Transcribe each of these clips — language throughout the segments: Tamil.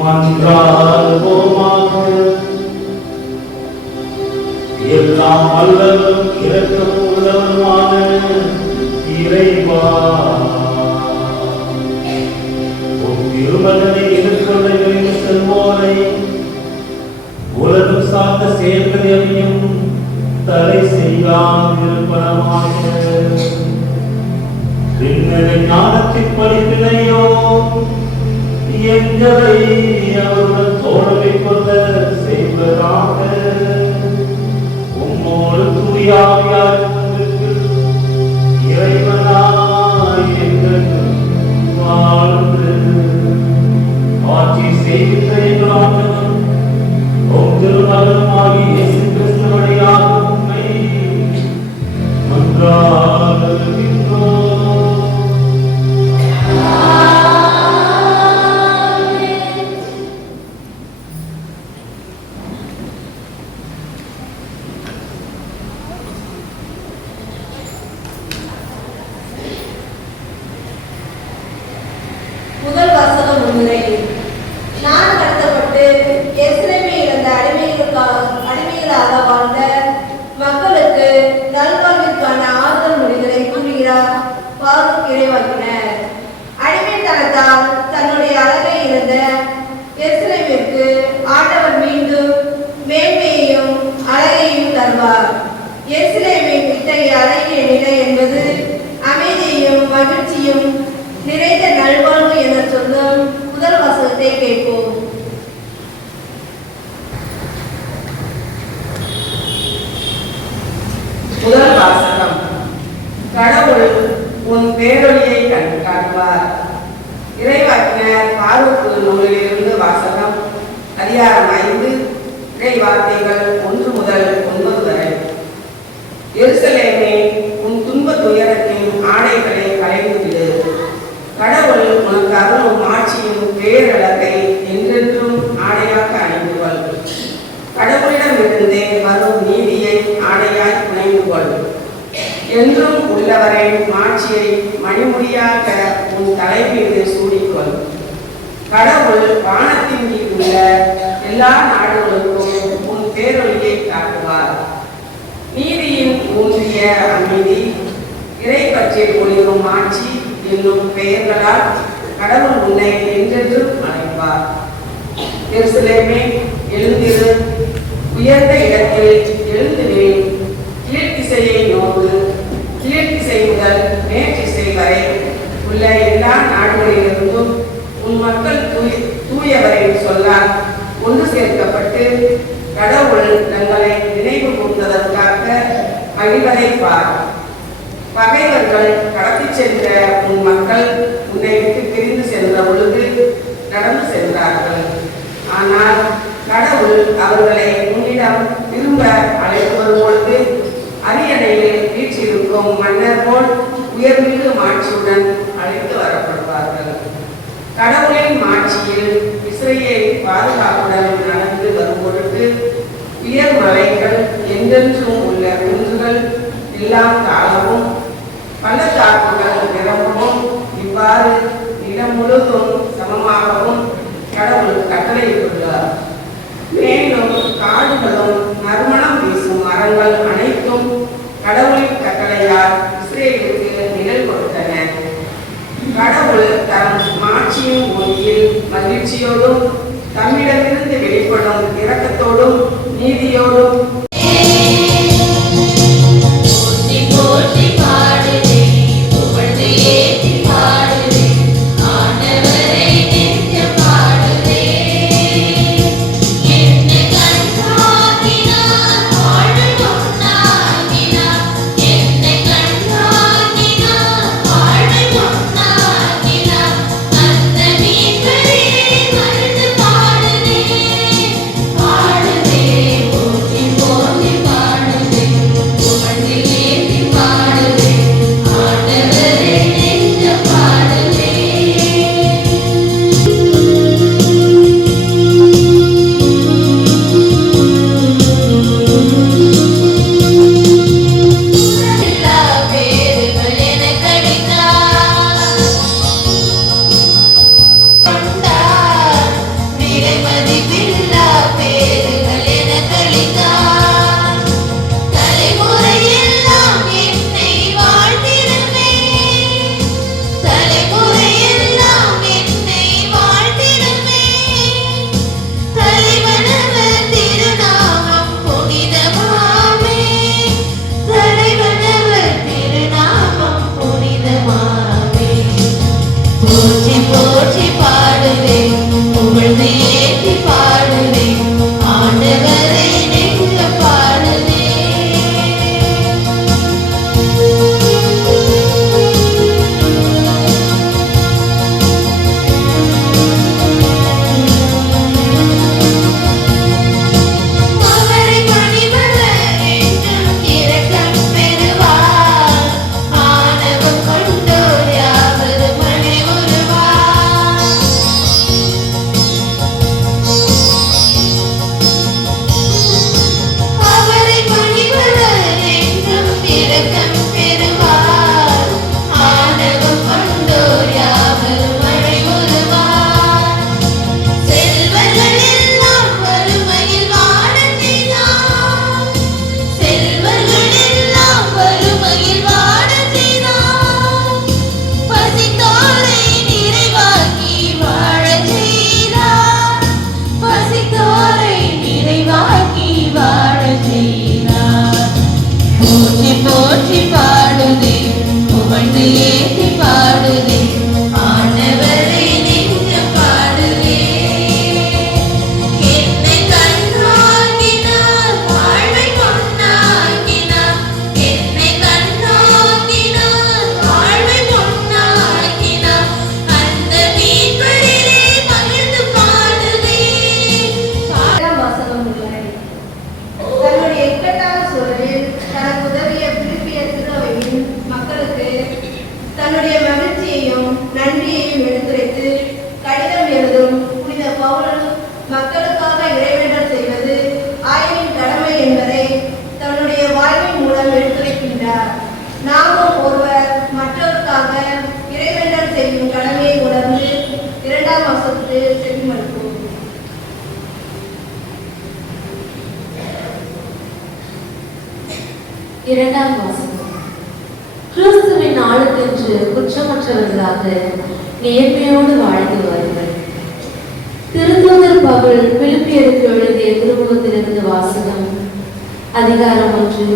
மன்றாடுவோமாக. எல்லாம் வல்லவரும் இரக்கம் உள்ளவருமான இறைவா, உன் திருமகனை எதிர்கொள்ள விரைந்து செல்வோரை உலகம் சார்ந்த செயல்களையும் தடை செய்யாதிருப்பனமாக. ஞானத்தின் படிப்பினையோ எங்களை அவருடன் தோழமை கொள்ள செய்வதாக. உம்மோடு தூயாவியார் இறைவனாய் எங்கள் வாழ்ந்து ஆட்சி செய்கின்ற எங்களாக உம் திருமகனுமாகி இயேசு கிறிஸ்து வழியாக உம்மை மன்றாடுகின்றோம். முதல் வாசகம் முன்னுரை. நான் கடத்தப்பட்டு எருசலேமில் இருந்த அடிமைகளாக வாழ்ந்த மக்களுக்கு நல்வாழ்விற்கான ஆறுதல் மொழிகளை கூறுகிறார் பாரூக் இறைவாக்கினர். அடிமைத்தனத்தால் தன்னுடைய அழகை இருந்த எருசலேமிற்கு ஆண்டவர் மீண்டும் மேன்மையையும் அழகையும் தருவார். எருசலேமின் இத்தகைய அழகிய நிலை என்பது அமைதியையும் மகிழ்ச்சியும் நிறைந்த நல்வாழ்வு என சொல்லும் முதல் வாசகத்தை கேட்போம். முதல் வாசகம். கடவுள் உன் பேரொழியை காட்டுவார். இறைவாக்கினர் பாரூக் நூலிலிருந்து வாசகம். அதிகாரம் 5, இறை வார்த்தைகள் 1 முதல் 9 வரை. எருசலேமே, உன் துன்ப துயரத்தின் ஆடைகளை களைந்துவிடு. கடவுள் உனக்கு அருளும் ஆட்சியும் பேரழகை என்றென்றும் ஆடையாக அணிந்து கொள். கடவுளிடமிருந்தே வரும் நீதியை ஆடையாய் புனைந்து கொள். என்றும் உள்ளவரை ஆட்சியை மணிமுடியாக உன் தலை மீது சூடிக்கொள். கடவுள் வானத்தின் கீழ் உள்ள எல்லா நாடுகளுக்கும் உன் பேரொழியை காட்டுவார். நீதியின் ஊன்றிய அமைதி, இறை பற்றி ஒளிரும் ஆட்சி என்னும் பெயர்களால் கடவுள் உன்னை என்றென்றும் அழைப்பார். எருசலேமே, எழுந்திரு, உயர்ந்த இடத்தில் எழுந்து நில். கீழ்த்திசையை நோக்கு. கீழ்த்திசை முதல் மேற்றிசை வரை உள்ள எல்லா நாடுகளிலிருந்தும் உன் மக்கள் தூயவரின் சொல்லால் ஒன்று சேர்க்கப்பட்டு கடவுள் தங்களை நினைவு கூர்ந்ததற்காக மகிழ்வதை பார். பகைவர்கள் கடத்தி சென்ற உன் மக்கள் உன்னை விட்டு பிரிந்து சென்ற பொழுது நடந்து சென்றார்கள். ஆனால் கடவுள் அவர்களை உன்னிடம் திரும்ப அழைத்து வரும் பொழுது அரியணையில் வீற்றிருக்கும் மன்னர் போல் உயர்மிகு மாட்சியுடன் அழைத்து வரப்படுவார்கள். கடவுளின் மாட்சியில் இஸ்ரேல் பாதுகாப்புடன் நடந்து வரும் பொழுது உயர் மலைகள் என்றென்றும் உள்ள குன்றுகள் எல்லாம் தாழவும் பள்ளத்தாக்குகள் நிரம்பவும் இவ்வாறு நிலம் முழுதும் சமமாகவும் கடவுள் கட்டளையிட்டுள்ளார். மேலும் காடுகளும் நறுமணம் வீசும் மரங்கள் அனைத்தும் கடவுளின் கட்டளையால் இஸ்ரேலுக்கு நிழல் கொடுத்தன. கடவுள் தம் மாட்சியின் ஒளியில் மகிழ்ச்சியோடும் தம்மிடமிருந்து வெளிப்படும் இரக்கத்தோடும் நீதியோடும் பாடுவே உம்மை போற்றி பாடுதே புகழ்ந்து ஏற்றி பாடுதே ஆண்டவரை நெஞ்சம் பாடுதே என்னை கண்ணோக்கினார் வாழ்வை பொன்னாக்கினார் என்னை கண்ணோக்கினார் வாழ்வை பொன்னாக்கினார் அந்த மீட்பரிலே மகிழ்ந்து பாடுதே ஏழாம் வாசகம் உள்ளது. தன்னுடைய இக்கட்டான சூழலில் தனக்கு உதவிய பிலிப்பிய திருச்சபையின் மக்களுக்கு தன்னுடைய மகிழ்ச்சியையும் நன்றியையும் எடுத்துரைத்து கடிதம் எழுதும் புனித பவுல் மக்களுக்காக இறைவேண்டல் செய்வது ஆயரின் கடமை என்பதை தன்னுடைய வாழ்வின் மூலம் எடுத்துரைக்கின்றார். நாமும் ஒருவர் மற்றவருக்காக இறைவேண்டல் செய்யும் கடமையை உணர்ந்து இரண்டாம் வாசகத்தை செவிமடுப்போம். இரண்டாம் வாசகம். கிறிஸ்துவின் நாளுக்கென்று குற்றமற்றவர்களாக நேர்மையோடு வாழ்ந்து வாருங்கள். திருத்தூதர் பவுல் பிலிப்பியருக்கு எழுதிய திருமுகத்திலிருந்து வாசகம். அதிகாரம் 1,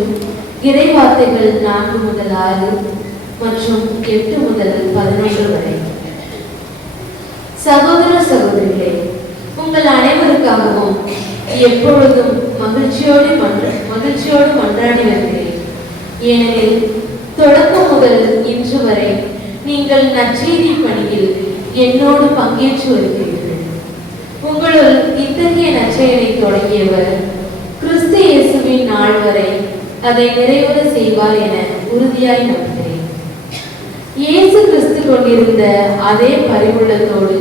இறைவார்த்தைகள் 4 முதல் 6 மற்றும் 8 முதல் 11 வரை. சகோதர சகோதரிகளே, உங்கள் அனைவருக்காகவும் எப்பொழுதும் மகிழ்ச்சியோடு மன்றாடி வருகிறேன். ஏனெனில் தொடக்கம் முதல் இன்று வரை நீங்கள் நற்செய்தி பணியில் என்னோடு பங்கேற்று வருகிறீர்கள். உங்களுள் இத்தகைய நற்செயலை தொடங்கியவர் கிறிஸ்து இயேசுவின் நாள் வரை அதை நிறைவேற செய்வார் என உறுதியாய் நம்புகிறேன். இயேசு கிறிஸ்து கொண்டிருந்த அதே பரிவுள்ளத்தோடு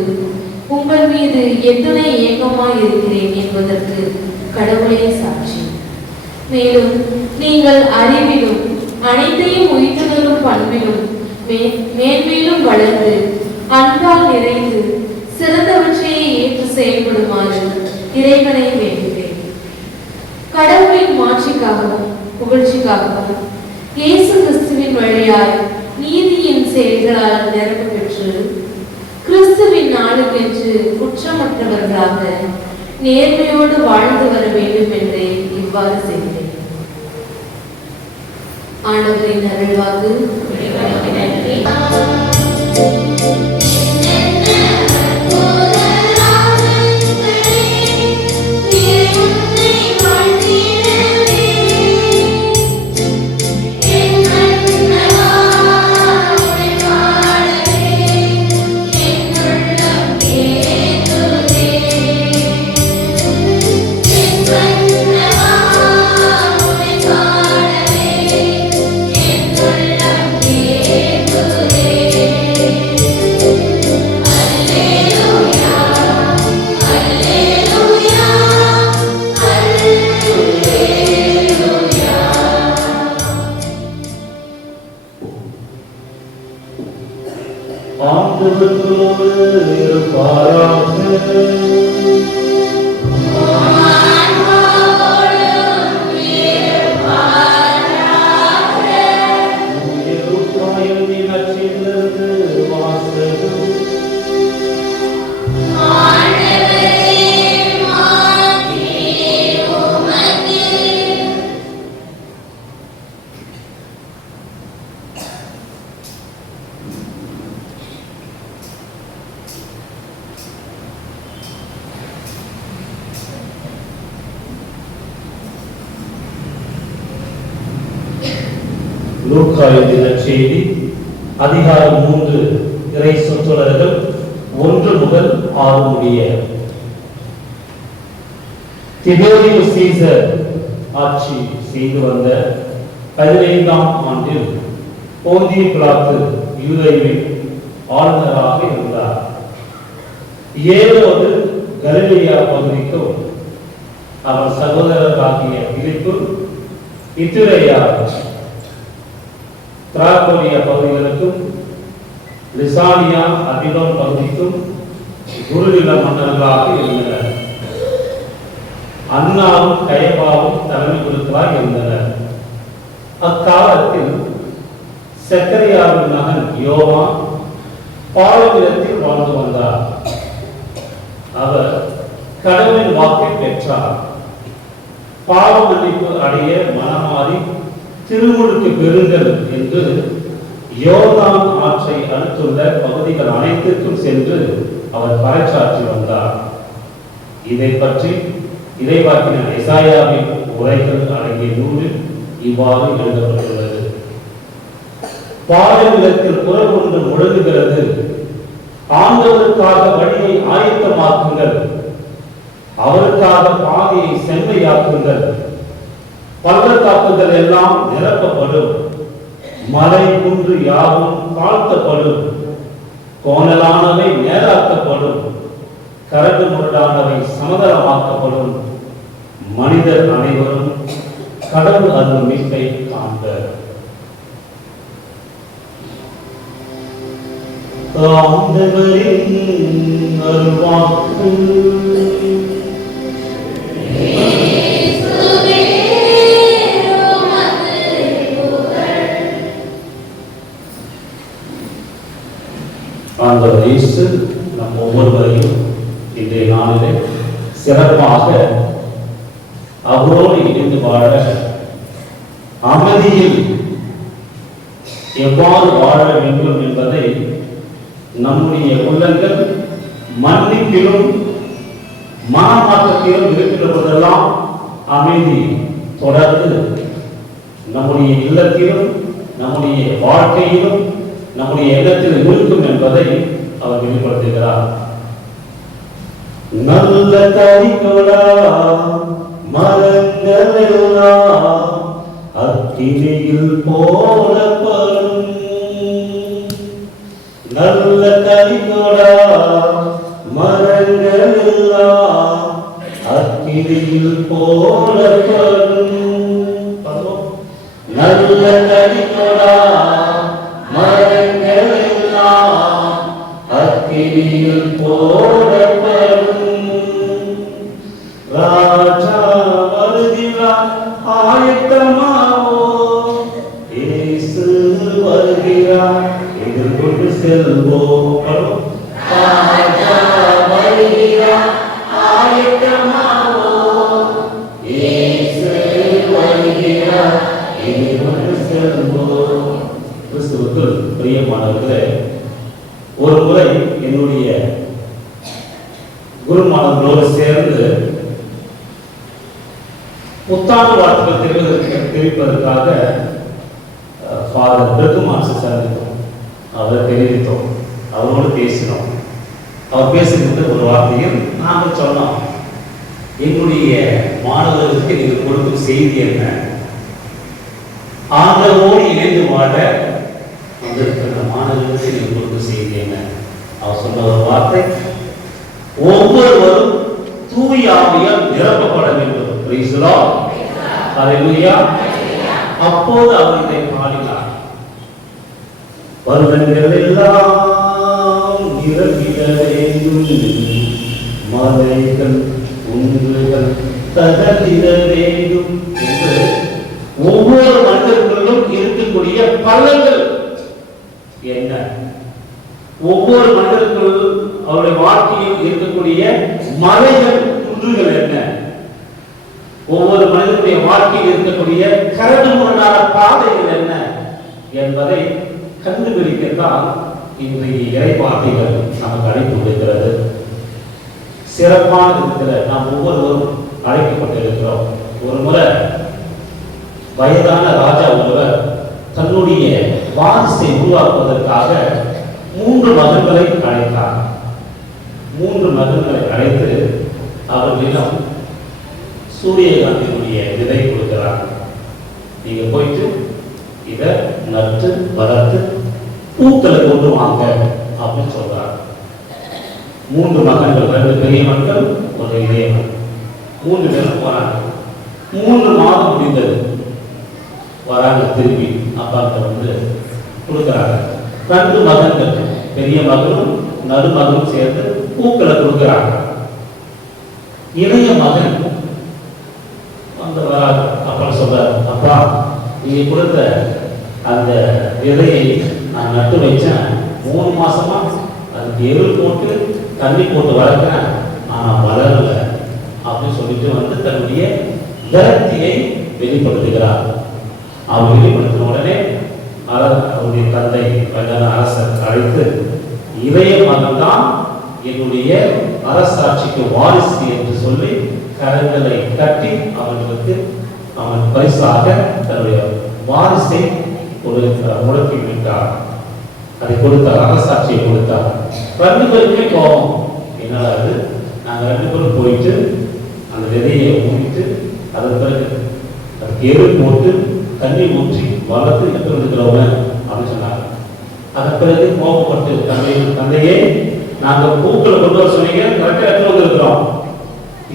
உங்கள் மீது எத்துணை ஏக்கமாய் இருக்கிறேன் என்பதற்கு கடவுளே சாட்சி. மேலும் நீங்கள் அறிவிலும் அனைத்தையும் உயிர்த்துணரும் பண்பிலும் மேன்மேலும் வளர்ந்து அன்பால் நிறைந்து சிறந்தவற்றையே ஏற்று செயல்படுமாறு இறைவனை வேண்டுகிறேன். கடவுளின் மாட்சிக்காகவும் புகழ்ச்சிக்காகவும் இயேசு கிறிஸ்துவின் வழியாய் நீதியின் செயல்களால் நிரப்பு பெற்று கிறிஸ்துவின் நாளுக்கென்று குற்றமற்றவர்களாக நேர்மையோடு வாழ்ந்து வர வேண்டும் என்றே இவ்வாறு செய்தேன். ஆண்டவரின் அருள்வாக்கு. ஆண்டவரோடு இருப்பாராக. உயிர்ப்பாயும் நற்செய்தியிலிருந்து வாசகம். லூக்கா எழுதிய நற்செய்தி அதிகாரம் 3 இறை சொற்றொடர்கள் 1 முதல் 6 முடிய. திபேரியஸ் சீசர் ஆட்சி செய்து வந்த 15ஆம் ஆண்டில் போந்திய பிலாத்து யூதேயாவில் ஆளுநராக இருந்தார். ஏரோது கலிலேயா பகுதிக்கும் அவர் சகோதரராகிய பிலிப்பு, இத்துரேயா, திராக்கோனியா பகுதிகளுக்கும் லிசானியா, அபிலோன் பகுதிக்கும் குருநில மன்னர்களாக இருந்தனர். அன்னாவும் கயபாவும் தலைமை குருக்களாக இருந்தனர். அக்காலத்தில் செக்கரியாவின் மகன் யோவா பாலைநிலத்தில் வாழ்ந்து வந்தார். அவர் கடவுளின் வாக்கை பெற்றார். பாவ மன்னிப்பு அடைய மனமாறி திருமுழுக்கு பெறுங்கள் என்று யோர்தான் ஆற்றை அடுத்துள்ள பகுதிகள் அனைத்திற்கும் சென்று அவர் பறைசாற்றி வந்தார். இதை பற்றி இறைவாக்கினர் எசாயாவின் உரைகள் அடங்கிய நூலில் இவ்வாறு எழுதப்பட்டுள்ளது. பாலைநிலத்தில் குரல் ஒன்று முழங்குகிறது, ஆண்டவருக்காக வழியை ஆயத்தமாக்குங்கள், அவருக்காக பாதையை செம்மையாக்குங்கள். பள்ளத்தாக்குகள் எல்லாம் நிரப்பப்படும், மலை குன்று யாவும் தாழ்த்தப்படும், கோணலானவை நேராக்கப்படும், கரடு முரடானவை சமதளமாக்கப்படும். மனிதர் அனைவரும் கடவுள் அருள் மீட்பை காண்பர். ஆண்டவரின் அருள்வாக்கு. ஆண்டவர் இயேசு நம் ஒவ்வொருவரையும் இன்றைய நாளிலே சிறப்பாக அவரோடு இணைந்து வாழ, அமைதியில் எவ்வாறு வாழ வேண்டும் என்பதை நம்முடைய உள்ளங்கள் மன்னிப்பிலும் மனமாற்றத்திலும் இருக்கின்ற போதெல்லாம் அமைதி தொடர்ந்து நம்முடைய இல்லத்திலும் நம்முடைய வாழ்க்கையிலும் நம்முடைய எண்ணத்தில் இருக்கும் என்பதை அவர் வெளிப்படுத்துகிறார். நல்ல கனிகளா மரங்களெல்லாம் அக்கினியில் போடப்படும். நல்ல கனிகளா மரங்களெல்லாம் அக்கினியில் போடப்படும். நல்ல கனிகளா மரங்களெல்லாம் அக்கினியில் போடப்படும். ராஜா வருகிறார், ஆயத்தமாவோ, இயேசு வருகிறார், எதிர்கொண்டு செல்வோம். ராஜா வருகிறார், ஆயத்தமாவோ, இயேசு வருகிறார், எதிர்கொண்டு செல்வோம். கிறிஸ்துவுக்குள் பிரியமானவர்களே, ஒரு முறை என்னுடைய குருமானவர்களோடு சேர்ந்து புத்தாண்டு வாழ்த்துக்கள் தெரிவிப்பதற்காக ஃபாதர் பெருமான்ஸை சந்தித்தோம். அவரை தெரிவித்தோம், அவரோடு பேசினோம். அவர் பேசுகின்ற ஒரு வார்த்தையில் நாங்கள் சொன்னோம், என்னுடைய மாணவர்களுக்கு நீங்கள் கொடுக்கும் செய்தி என்ன? ஆண்டவரோடு இணைந்து வாழ வந்திருக்கிற மாணவர்களுக்கு நீங்கள் கொடுக்கும் செய்தி என்ன? அவர் சொன்ன ஒரு வார்த்தை, ஒவ்வொருவரும் தூய ஆவியால் நிரப்பப்பட வேண்டும். பிரைஸ் தி லார்ட், ஹல்லேலூயா. அப்போது அவர் இதை பாடினார், வருடங்கள் எல்லாம் நிரம்பிட வேண்டும், மலைகள் குன்றுகள் தகர்ந்திட வேண்டும் என்று ஒவ்வொரு மனிதர்களும் இருக்கக்கூடிய பலன்கள் என்ன? ஒவ்வொரு மனிதர்கள் அவருடைய வாழ்க்கையில் இருக்கக்கூடிய மலைகள் குன்றுகள் என்ன? ஒவ்வொரு மனிதனுடைய வாழ்க்கையில் இருக்கக்கூடிய கரடு முரடான பாதைகள் என்ன என்பதை கண்டுபிடிக்கத்தான் இன்றைய இறைவார்த்தைகள் நமக்கு அழைப்பு விடுகிறது. சிறப்பான விதத்தில் நாம் ஒவ்வொருவரும் அழைக்கப்பட்டிருக்கிறோம். ஒரு முறை வயதான ராஜா ஒருவர் தன்னுடைய வாரிசை உருவாக்குவதற்காக 3 மகன்களை அழைத்தார். 3 மகன்களை அழைத்து அவர்களிடம் சூரியகாந்தியினுடைய விதை கொடுக்கிறார். நீங்க போயிட்டு இதை நட்டு வளர்த்து பூக்களை கொண்டு வாங்க அப்படின்னு சொல்றார். 3 மகன்கள், 2 பெரிய மகன்கள், ஒரு இளைய மகன், 3 பேரும் போறாங்க. 3 மாதம் முடிந்தது, வராங்க திரும்பி அப்பாட்ட வந்து கொடுக்குறாங்க. 2 மகன்கள், பெரிய மகனும் நடுமகனும் சேர்ந்து பூக்களை கொடுக்குறாங்க. இளைய மகன் வந்து வராங்க. அப்பா சொல்றாரு, அப்பா நீங்க கொடுத்த அந்த விதையை நான் நட்டு வச்சேன், 3 மாசமா அதுக்கு எருள் போட்டு தண்ணி போட்டு வளர்க்கிறேன், நான் வளரல அப்படின்னு சொல்லிட்டு வந்து தன்னுடைய விரக்தியை வெளிப்படுத்துகிறார். அவர் வெளிப்படுத்தின உடனே அவருடைய தந்தை வயதான அரசர் அழைத்து, இளைய மகன் தான் என்னுடைய அரசாட்சிக்கு வாரிசு என்று சொல்லி கரங்களை கட்டி அவர்களுக்கு அவன் பரிசாக தன்னுடைய வாரிசை முடக்கி விட்டார். அதை கொடுத்தார், அரசாட்சியை கொடுத்தார். 2 பேருமே கோபம், என்னடா அது, நாங்கள் 2 பேரும் போயிட்டு அந்த விதையை ஊற்றிட்டு அதன் பிறகு அதுக்கு எரு போட்டு தண்ணி ஊற்றி வளர்த்து எடுத்து இருக்கிறவங்க அப்படின்னு சொன்னாங்க. அதன் பிறகு கோபப்பட்டு தந்தையே, நாங்கள் பூக்களை கொண்டு வர சொன்னீங்க, கரெக்டாக எடுத்து வந்துருக்கிறோம்,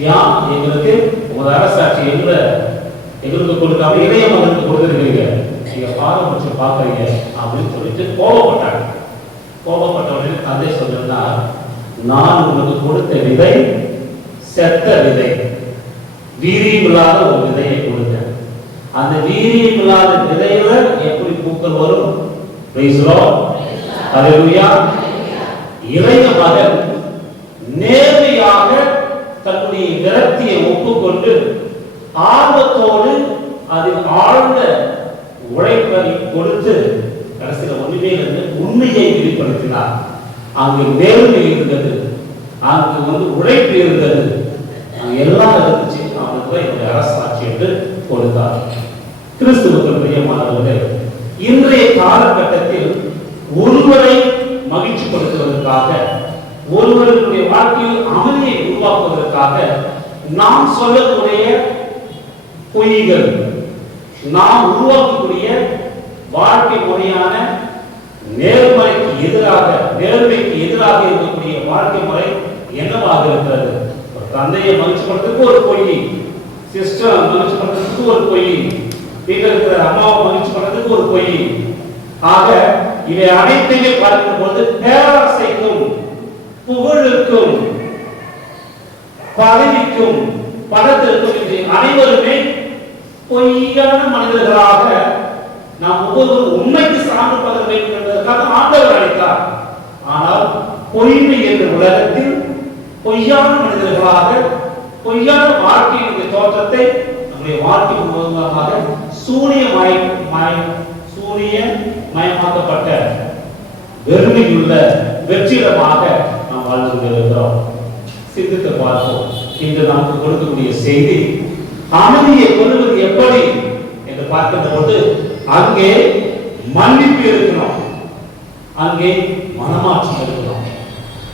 ஏன் எங்களுக்கு உங்கள் அரசாட்சி எங்களுக்கு கொடுக்காம இளைய மகனுக்கு கொடுத்துருக்கீங்க, நீங்க பாரபட்சம் பார்க்குறீங்க அப்படின்னு சொல்லிட்டு கோபப்பட்டாங்க. கோபப்பட்ட உடனே தந்தை சொன்னா, நான் உங்களுக்கு கொடுத்த விதை செத்த விதை, வீரியமில்லாத ஒரு விதையை கொடுத்தேன். அந்த வீரியமில்லாத விதையில எப்படி பூக்கள் வரும்? இளைய மகன் நேர்மையாக தன்னுடைய விரக்தியை ஒப்புக்கொண்டு ஆர்வத்தோடு அதில் ஆழ்ந்த உழைப்பை கொடுத்து கடைசியில் ஒன்றுமே உண்மையை வெளிப்படுத்தினார். அங்கு நேர்மை இருந்தது, அங்கு உழைப்பு இருந்தது, அங்கு எல்லாம் இருந்துச்சு. அவனுக்கு என்னுடைய அரசாட்சி என்று கொடுத்தார். கிறிஸ்துவுக்கு பிரியமானவர்களே, இன்றைய காலகட்டத்தில் ஒருவரை மகிழ்ச்சிப்படுத்துவதற்காக, ஒருவருடைய வாழ்க்கையில் அமைதியை உருவாக்குவதற்காக நாம் சொல்லக்கூடிய பொய்கள், நாம் உருவாக்கக்கூடிய வாழ்க்கை முறையான நேர்மைக்கு எதிராக இருக்கக்கூடிய வாழ்க்கை முறை என்னவாக இருக்கிறது? தந்தையை மகிழ்ச்சிப்படுத்துறதுக்கு ஒரு பொய், சிஸ்டர் மகிழ்ச்சிப்படுத்துறதுக்கு ஒரு பொய், வீட்டில் இருக்கிற அம்மாவை மகிழ்ச்சிப்படுறதுக்கு ஒரு பொய். ஆக இவை அனைத்தையுமே பார்க்கும் போது பேராசைக்கும் புகழுக்கும் பதவிக்கும் பணத்திற்கும் அனைவருமே பொய்யான மனிதர்களாக நாம் ஒவ்வொருவரும் உண்மைக்கு சான்று பகர வேண்டும் என்பதற்காக ஆண்டவர் அழைத்தார். ஆனால் பொய்மை என்ற உலகத்தில் பொய்யான மனிதர்களாக பொய்யான வாழ்க்கையினுடைய தோற்றத்தை நம்முடைய வாழ்க்கை முழுவதுமாக சூனியமயமாக்கப்பட்ட வெறுமையுள்ள வெற்றிடமாக நாம் வாழ்ந்து கொண்டிருக்கிறோம். சிந்தித்து பார்ப்போம். இன்று நமக்கு கொடுக்கக்கூடிய செய்தி, அமைதியை கொள்வது எப்படி என்று பார்க்கின்ற போது அங்கே மன்னிப்பு இருக்கணும், அங்கே மனமாற்றம் இருக்கணும்.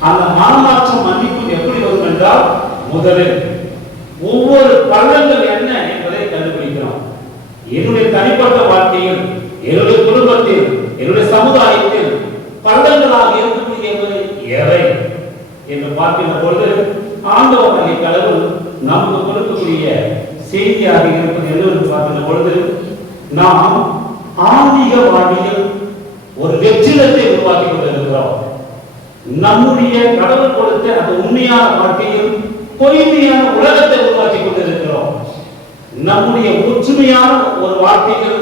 அந்த மனமாற்றம் மன்னிப்பு எப்படி வரும் என்றால், முதலில் ஒவ்வொரு பள்ளங்கள் என்ன என்பதை கண்டுபிடிக்கிறோம். என்னுடைய தனிப்பட்ட வாழ்க்கையில், என்னுடைய குடும்பத்தில், என்னுடைய சமுதாயத்தில் பள்ளங்களாக இருக்கக்கூடியவை எவை என்று பார்க்கின்ற பொழுது ஆண்டவராகிய கடவுள் நமக்கு கொடுக்கக்கூடிய செய்தியாக இருப்பது என்னவென்று பார்க்கின்ற பொழுது, நாம் ஆன்மீக வாழ்வில் ஒரு வெற்றிடத்தை உருவாக்கி கொண்டிருக்கிறோம். நம்முடைய கடவுள் கொடுத்த அந்த உண்மையான வாழ்க்கையில் பொய்மையான உலகத்தை உருவாக்கி கொண்டிருக்கிறோம். நம்முடைய ஒற்றுமையான ஒரு வாழ்க்கையில்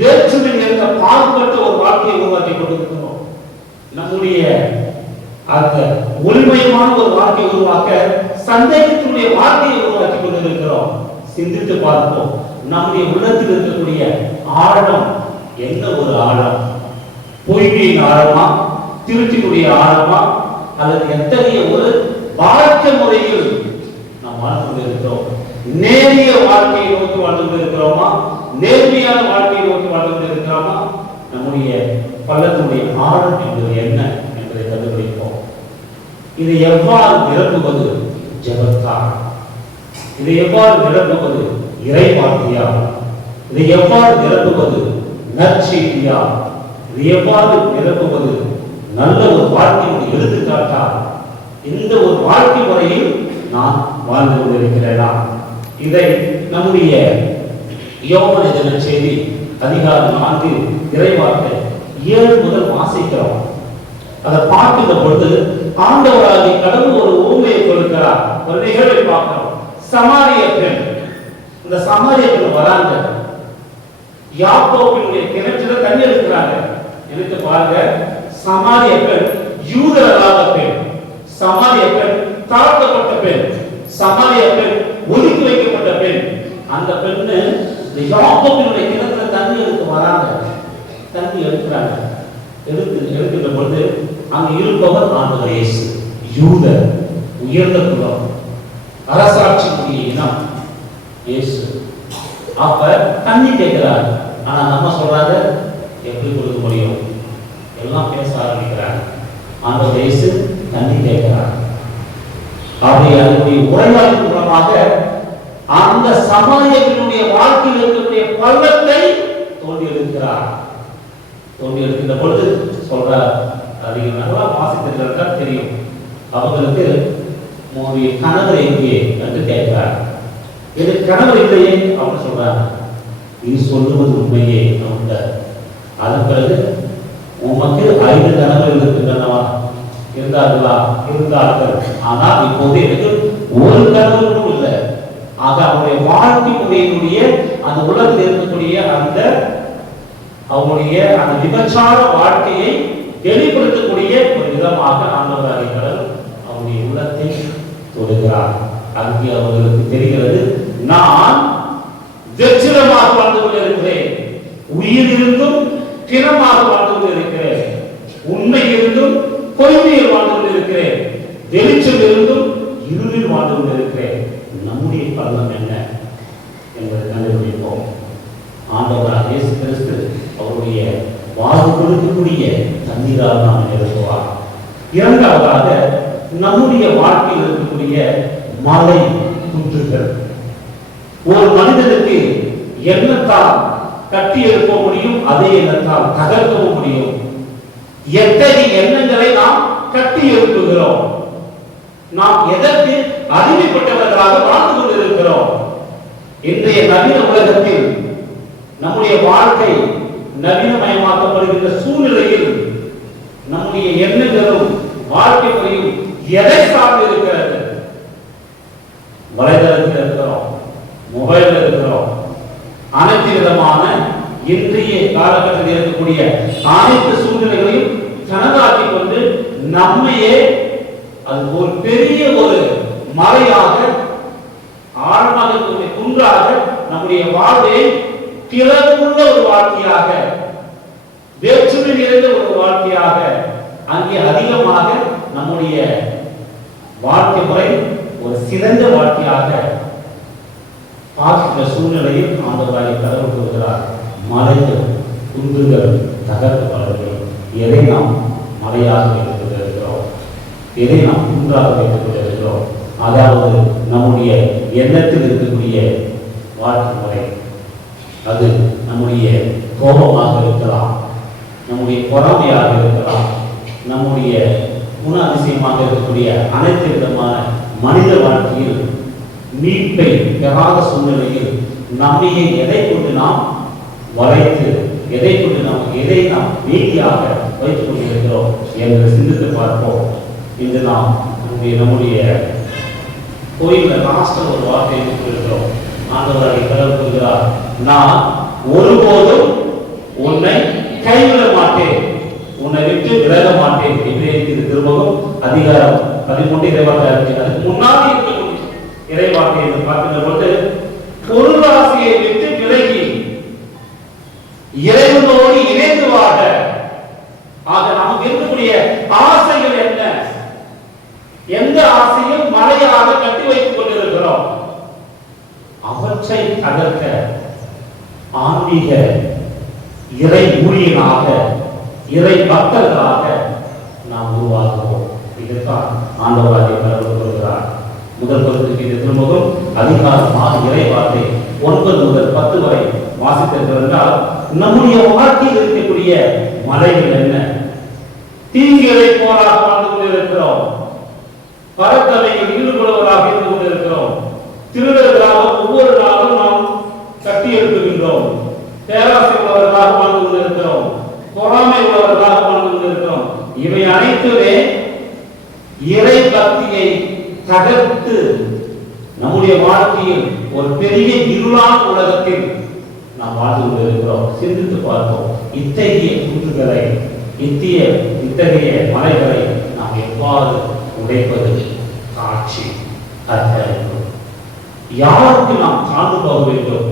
வேற்றுமை என்ற பாடுபட்ட ஒரு வாழ்க்கையை உருவாக்கி கொண்டிருக்கிறோம். நம்முடைய அந்த ஒளிமயமான ஒரு வாழ்க்கையை உருவாக்க சந்தேகத்தினுடைய வாழ்க்கையை உருவாக்கி கொண்டிருக்கிறோம். சிந்தித்து பார்ப்போம். நம்முடைய உள்ளத்தில் இருக்கக்கூடிய ஆழம் என்ன? ஒரு ஆழம் பொய்மையின் ஆழமா, திருச்சினுடைய ஆழமா, அல்லது எத்தகைய ஒரு வாழ்க்கை முறையில் நாம் வாழ்ந்து கொண்டிருக்கிறோம்? நேரிய வாழ்க்கையை நோக்கி வாழ்ந்து கொண்டிருக்கிறோமா? நேர்மையான வாழ்க்கையை நோக்கி வாழ்ந்து கொண்டிருக்கிறோமா? நம்முடைய பள்ளத்தினுடைய ஆழம் என்பது என்ன என்பதை கண்டுபிடிப்போம். இதை எவ்வாறு நிரப்புவது? ஜெபத்தால். இதை எவ்வாறு நிரப்புவது? இறை வார்த்தையா? இதை எவ்வாறு நிரப்புவது? நற்செய்தியா? இதை எவ்வாறு நிரப்புவது? நல்ல ஒரு வாழ்க்கையுடைய எடுத்துக்காட்டா? இந்த ஒரு வாழ்க்கை முறையில் நான் வாழ்ந்து கொண்டிருக்கிறேனா? இதை நம்முடைய யோவான் எழுதின செய்தி அதிகாரம் 4 இறைவார்த்தை 7 முதல் வாசிக்கிறோம். அதை பார்க்கின்ற பொழுது ஆண்டவராகிய கடவுள் ஒரு ஊமையை கொடுக்கிறார். ஒரு நிகழ்வை பார்க்கிறோம். சமாரிய பெண், இந்த சமாரிய பெண் வராங்க, யாக்கோபினுடைய கிணற்றில தண்ணி எடுக்கிறாங்க. எனக்கு பாருங்க, சமாரிய பெண் யூதரல்லாத பெண், சமாரிய பெண் தாழ்த்தப்பட்ட பெண், சமாரிய பெண் ஒதுக்கி வைக்கப்பட்ட பெண். அந்த பெண்ணு யாக்கோபினுடைய கிணத்துல தண்ணி எடுக்க தண்ணி எடுக்கிறாங்க. எடுக்கின்ற பொழுது அங்க இருப்பவர் ஆண்டவர் இயேசு. யூத உயர்ந்த குலம், அரசாட்சிக்குரிய இனம் இயேசு. அப்ப தண்ணி கேட்கிறார். ஆனா நம்ம சொல்றாங்க எப்படி கொடுக்க முடியும்? எல்லாம் பேச ஆரம்பிக்கிறாங்க. ஆண்டவர் இயேசு தண்ணி கேட்கிறார். அப்படி அதனுடைய உரையாடலின் மூலமாக அந்த சமாரியத்தினுடைய வாழ்க்கையில் இருக்கக்கூடிய பள்ளத்தை தோண்டி எடுக்கிறார். தோண்டி எடுக்கின்ற பொழுது சொல்றார், அது நல்லா வாசித்திருக்கிறதா தெரியும். அவங்களுக்கு உங்களுடைய கணவர் எங்கே என்று கேட்கிறார். இது கணவர் இல்லையே அப்படின்னு சொல்றாங்க. நீ சொல்லுவது உண்மையே அவங்க. அதன் பிறகு உமக்கு 5 கணவர் இருக்கின்றனவா? இருந்தார்கள். ஆனால் இப்போது எனக்கு ஒரு கணவரும் இல்லை. ஆக அவருடைய வாழ்க்கை முறையினுடைய அந்த உலகத்தில் இருக்கக்கூடிய அந்த அவருடைய அந்த விபச்சார வாழ்க்கையை வெளிப்படுத்தக்கூடிய ஒரு விதமாக ஆண்டவராகிய கடவுள் அவருடைய உள்ளத்தை தொடுகிறார். அங்கே அவர்களுக்கு தெரிகிறது, நான் வெற்றிடமாக வாழ்ந்து கொண்டிருக்கிறேன், உயிர் இருந்தும் பிணமாக வாழ்ந்து கொண்டிருக்கிறேன், உண்மை இருந்தும் பொய்மையில் வாழ்ந்து கொண்டிருக்கிறேன், வெளிச்சம் இருந்தும் இருளில் வாழ்ந்து கொண்டிருக்கிறேன். நம்முடைய பள்ளம் என்ன என்பதை கண்டுபிடிப்போம். ஆண்டவராக இயேசு கிறிஸ்து அவருடைய வாழ்வு கொடுக்கக்கூடிய தண்ணீரால் நாம் நிரப்புவார். இரண்டாவதாக நம்முடைய வாழ்க்கையில் இருக்கக்கூடிய மலை குன்றுகள். ஒரு மனிதனுக்கு எண்ணத்தால் கட்டி எழுப்ப முடியும், அதே எண்ணத்தால் தகர்க்கவும் முடியும். எத்தகைய எண்ணங்களை நாம் கட்டி எழுப்புகிறோம்? நாம் எதற்கு அடிமைப்பட்டவர்களாக வாழ்ந்து கொண்டிருக்கிறோம்? இன்றைய நவீன உலகத்தில் நம்முடைய வாழ்க்கை நவீனமயமாக்கப்படுகின்ற சூழ்நிலையில் நம்முடைய எண்ணங்களும் வாழ்க்கை முறையும் எதை சார்ந்து இருக்கிறது? வலைதளத்தில் இருக்கிறோம், மொபைலில் இருக்கிறோம். அனைத்து விதமான இன்றைய காலகட்டத்தில் இருக்கக்கூடிய அனைத்து சூழ்நிலைகளையும் தனதாக்கி கொண்டு நம்மையே அது ஒரு பெரிய ஒரு மலையாக, ஆழமாக இருக்கக்கூடிய குன்றாக, நம்முடைய வாழ்வை திறவுள்ள ஒரு வாழ்க்கையாக, வேற்றுமை நிறைந்த ஒரு வாழ்க்கையாக, அங்கே அதிகமாக நம்முடைய வாழ்க்கை முறை ஒரு சிறந்த வாழ்க்கையாக பார்க்கின்ற சூழ்நிலையில் ஆண்டவராகிய கடவுள் கூறுகிறார், மலைகள் குன்றுகள் தகர்க்கப்படவில்லை. எதை நாம் மலையாக வைத்துக் கொண்டிருக்கிறோம்? எதை நாம் குன்றாக வைத்துக் கொண்டிருக்கிறோம்? அதாவது நம்முடைய எண்ணத்தில் இருக்கக்கூடிய வாழ்க்கை முறை. அது நம்முடைய கோபமாக இருக்கலாம், நம்முடைய பொறாமையாக இருக்கலாம், நம்முடைய குண அதிசயமாக இருக்கக்கூடிய அனைத்து விதமான மனித வாழ்க்கையில் மீட்பை பெறாத சூழ்நிலையில் நம்மையே எதை கொண்டு நாம் வளைத்து, எதை கொண்டு எதை நாம் நீதியாக வைத்துக் கொண்டிருக்கிறோம் என்று சிந்தித்து பார்ப்போம். இன்று நாம் நம்முடைய கோயிலில் லாஸ்ட் ஒரு வார்த்தை இருக்கிறோம். ஆண்டவராகிய கடவுள் கூறுகிறார், நான் ஒருபோதும் உன்னை கைவிட மாட்டேன், உன்னை விட்டு விலக மாட்டேன். எபிரேயர் திருமுகம் அதிகாரம் 13 இறைவார்த்தை. அதுக்கு முன்னாடி இருக்கக்கூடிய இறைவார்த்தை என்று பார்க்கின்ற பொழுது, பொருளாசையை விட்டு விலகி இறைவனோடு இணைந்து வாழ. ஆக நமக்கு இருக்கக்கூடிய ஆசைகள் என்ன? எந்த ஆசையும் மலையாக கட்டி வைத்துக் கொண்டிருக்கிறோம். அவற்றை தகர்க்க ஆன்மீக இறை ஊழியனாக, இறை பக்தர்களாக நாம் உருவாக்குவோம். இதுதான் ஆண்டவராகிய கடவுள் கூறுகிறார். முதல் பகுதிக்கு திருமுகம் அதிகாரம் 6 இறை வார்த்தை 9 முதல் 10 வரை வாசித்திருக்கிறால், நம்முடைய வாழ்க்கையில் இருக்கக்கூடிய மலைகள் என்ன? தீங்குகளை போராக வாழ்ந்து கொண்டிருக்கிறோம், பரத்தவையில் ஈடுபடுவதாக இருந்து கொண்டிருக்கிறோம், திருடர்களாக ஒவ்வொரு நாளும் நாம் கட்டி எழுப்புகின்றோம், பேராசை உள்ளவர்களாக வாழ்ந்து கொண்டிருக்கிறோம், பொறாமை உள்ளவர்களாக வாழ்ந்து கொண்டிருக்கிறோம். இவை அனைத்துமே இறை பக்தியை தகர்த்து நம்முடைய வாழ்க்கையில் ஒரு பெரிய இருளான உலகத்தில் நாம் வாழ்ந்து கொண்டிருக்கிறோம். சிந்தித்து பார்ப்போம். இத்தகைய குன்றுகளை, இத்தகைய மலைகளை நாம் எவ்வாறு உடைப்பது? காட்சி அர்ப்பணிப்பு. யாருக்கு நாம் சார்ந்து போக வேண்டும்?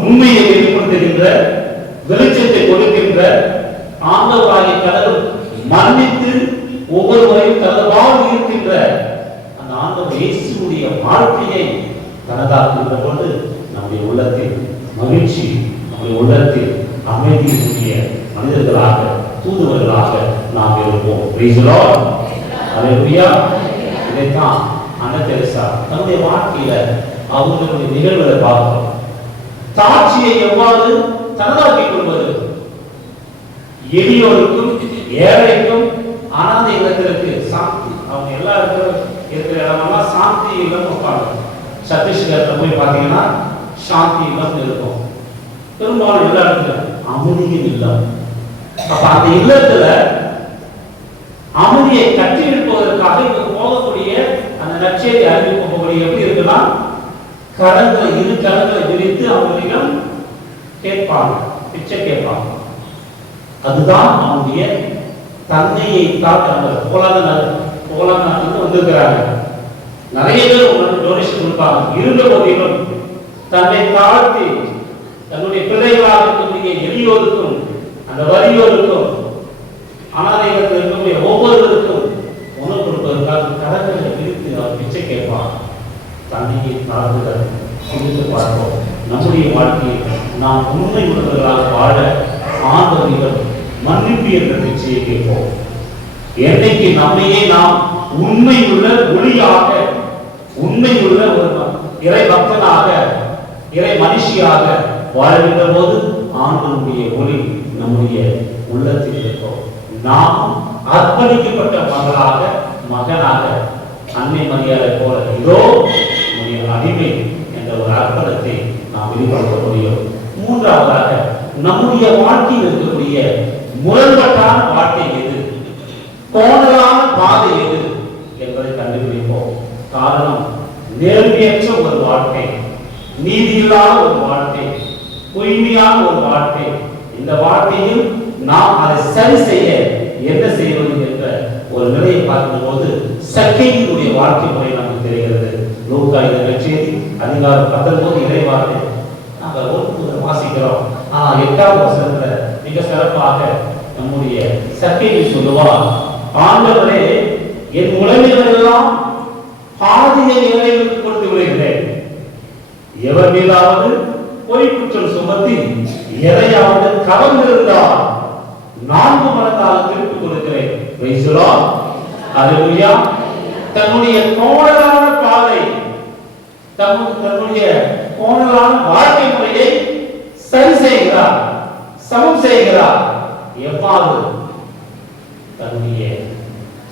உண்மையை வெளிப்படுத்துகின்ற, வெளிச்சத்தை கொடுக்கின்ற மனிதர்களாக, தூதுவர்களாக நாம் இருப்போம். Praise the Lord. Hallelujah. இதைத்தான் அன்னை தெரசா தன்னுடைய வாழ்க்கையில அவர்களுடைய நிகழ்வுகளை பார்க்கிறோம். தாட்சியை எவ்வாறு தனதாக்கிக் கொள்வது, எளியோருக்கும் ஏழைக்கும் அனாதை இல்லத்திற்கு சாந்தி, அவங்க எல்லா இருக்கிற இடமெல்லாம் சாந்தி இல்லம் வைப்பாங்க. சத்தீஸ்கர்ல போய் பார்த்தீங்கன்னா சாந்தி இல்லம் இருக்கும். பெரும்பாலும் எல்லா இடத்துல அமைதியும் இல்லம். அப்ப அந்த இல்லத்துல அமைதியை கட்டி இருப்பதற்காக இங்க போகக்கூடிய அந்த நற்செய்தி அறிவிக்கக்கூடிய எப்படி இருக்குன்னா, கடன்களை இரு கடன்களை விரித்து அவங்களிடம் கேட்பாங்க, பிச்சை கேட்பாங்க. அதுதான் அவனுடைய தன்மையை போலாந்து வந்திருக்கிறாங்க. நிறைய பேர் உங்களுக்கு டொனேஷன் கொடுப்பாங்க. இருந்த போதிலும் தன்னை தாழ்த்தி தன்னுடைய பிள்ளைகளாக இருக்கக்கூடிய எளியோருக்கும் அந்த வறியோருக்கும் அனாதைகளுக்கு இருக்கக்கூடிய ஒவ்வொருவருக்கும் உணவு கொடுப்பதற்காக கடற்கரை விரித்து அவர் பிச்சை கேட்பார். தன்னையை தாழ்ந்துகள் சிந்தித்து பார்ப்போம். நம்முடைய வாழ்க்கையை நாம் உண்மை உள்ளவர்களாக வாழ ஆண்டவரிடம் மன்னிப்பு என்ற பிச்சையை கேட்போம். என்னைக்கு நம்மையே நாம் உண்மை உள்ள ஒளியாக, உண்மை உள்ள ஒரு இறை பக்தனாக, இறை மனுஷியாக வாழ்கின்ற போது ஆண்டவருடைய ஒளி நம்முடைய உள்ளத்தில் இருக்கும். நாம் அர்ப்பணிக்கப்பட்ட மகளாக, மகனாக, அன்னை மரியாதை போல இதோ நம்முடைய அடிமை என்ற ஒரு அர்ப்பணத்தை நாம் வெளிப்படுத்த முடியும். மூன்றாவதாக நம்முடைய வாழ்க்கையில் இருக்கக்கூடிய முரண்பட்டான வாழ்க்கை எது, கோணலான பாதை எது என்பதை கண்டுபிடிப்போம். காரணம், நேர்மையற்ற ஒரு வாழ்க்கை, நீதியில்லாத ஒரு வாழ்க்கை, பொய்மையான ஒரு வாழ்க்கை. இந்த வாழ்க்கையில் நாம் அதை சரி செய்ய என்ன செய்வது என்ற ஒரு நிலையை பார்க்கும் போது சக்கேயுடைய வாழ்க்கை முறை நமக்கு தெரிகிறது. லூக்கா இந்த நற்செய்தி அதிகாரம் 19 இறைவார்த்தை நாங்கள் ஒரு வாசிக்கிறோம். 8ஆம் வசனத்துல மிக சிறப்பாக நம்முடைய சக்கேயு சொல்லுவார், ஆண்டவரே, என் உடைமைகளெல்லாம் பாதியை ஏழைகளுக்கு கொடுத்து விடுகிறேன். எவர் மீதாவது பொய் குற்றம் சுமத்தி எதையாவது கவர்ந்திருந்தால் 4 மடங்காக திருப்பிக் கொடுக்கிறேன். Praise the Lord. Hallelujah. தன்னுடைய கோணலான பாதை, தன்னுடைய கோணலான வாழ்க்கை முறையை சரி செய்கிறார், சமம் செய்கிறார். எவ்வாறு? தன்னுடைய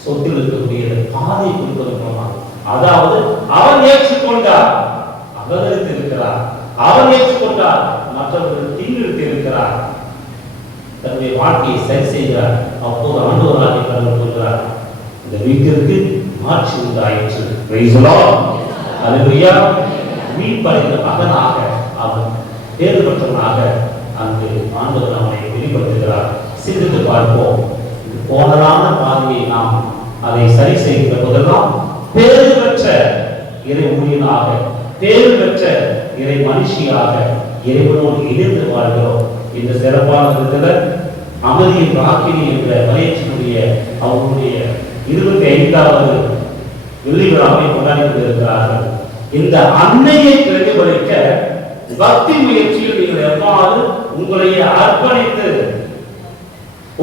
சொத்தில் இருக்கக்கூடிய பாதை கொடுப்பது மூலமாக. அதாவது அவர் ஏற்றுக்கொண்டார், அபகரித்து இருக்கிறார், அவர் ஏற்றுக்கொண்டார், மற்றவர்கள் தீங்கிழித்து இருக்கிறார். தன்னுடைய வாழ்க்கையை சரி செய்கிறார். அப்போது ஆண்டவராகிய கடவுள் சொல்கிறார், இந்த வீட்டிற்கு மாட்சி உண்டாயிற்று. Praise the Lord. Hallelujah. மீட்படைந்த மகனாக அவன் பேறு பெற்றவனாக அங்கு ஆண்டவர் அவனை வெளிப்படுத்துகிறார். சிந்தித்து பார்ப்போம். கோணலான பாதையை நாம் அதை சரி செய்கிற போதெல்லாம் பேறு பெற்ற இறை ஊழியனாக, பேறு பெற்ற இறை மனுஷியாக இறைவனோடு இணைந்து வாழ்கிறோம். இந்த சிறப்பான விதத்துல அமைதியின் ராக்கினி என்ற மலையச்சினுடைய அவருடைய 25வது வெள்ளி விழாவை கொண்டாடி கொண்டிருக்கிறார்கள். இந்த அன்னையை பிரதிபலிக்க பக்தி முயற்சியில் நீங்கள் எவ்வாறு உங்களையே அர்ப்பணித்து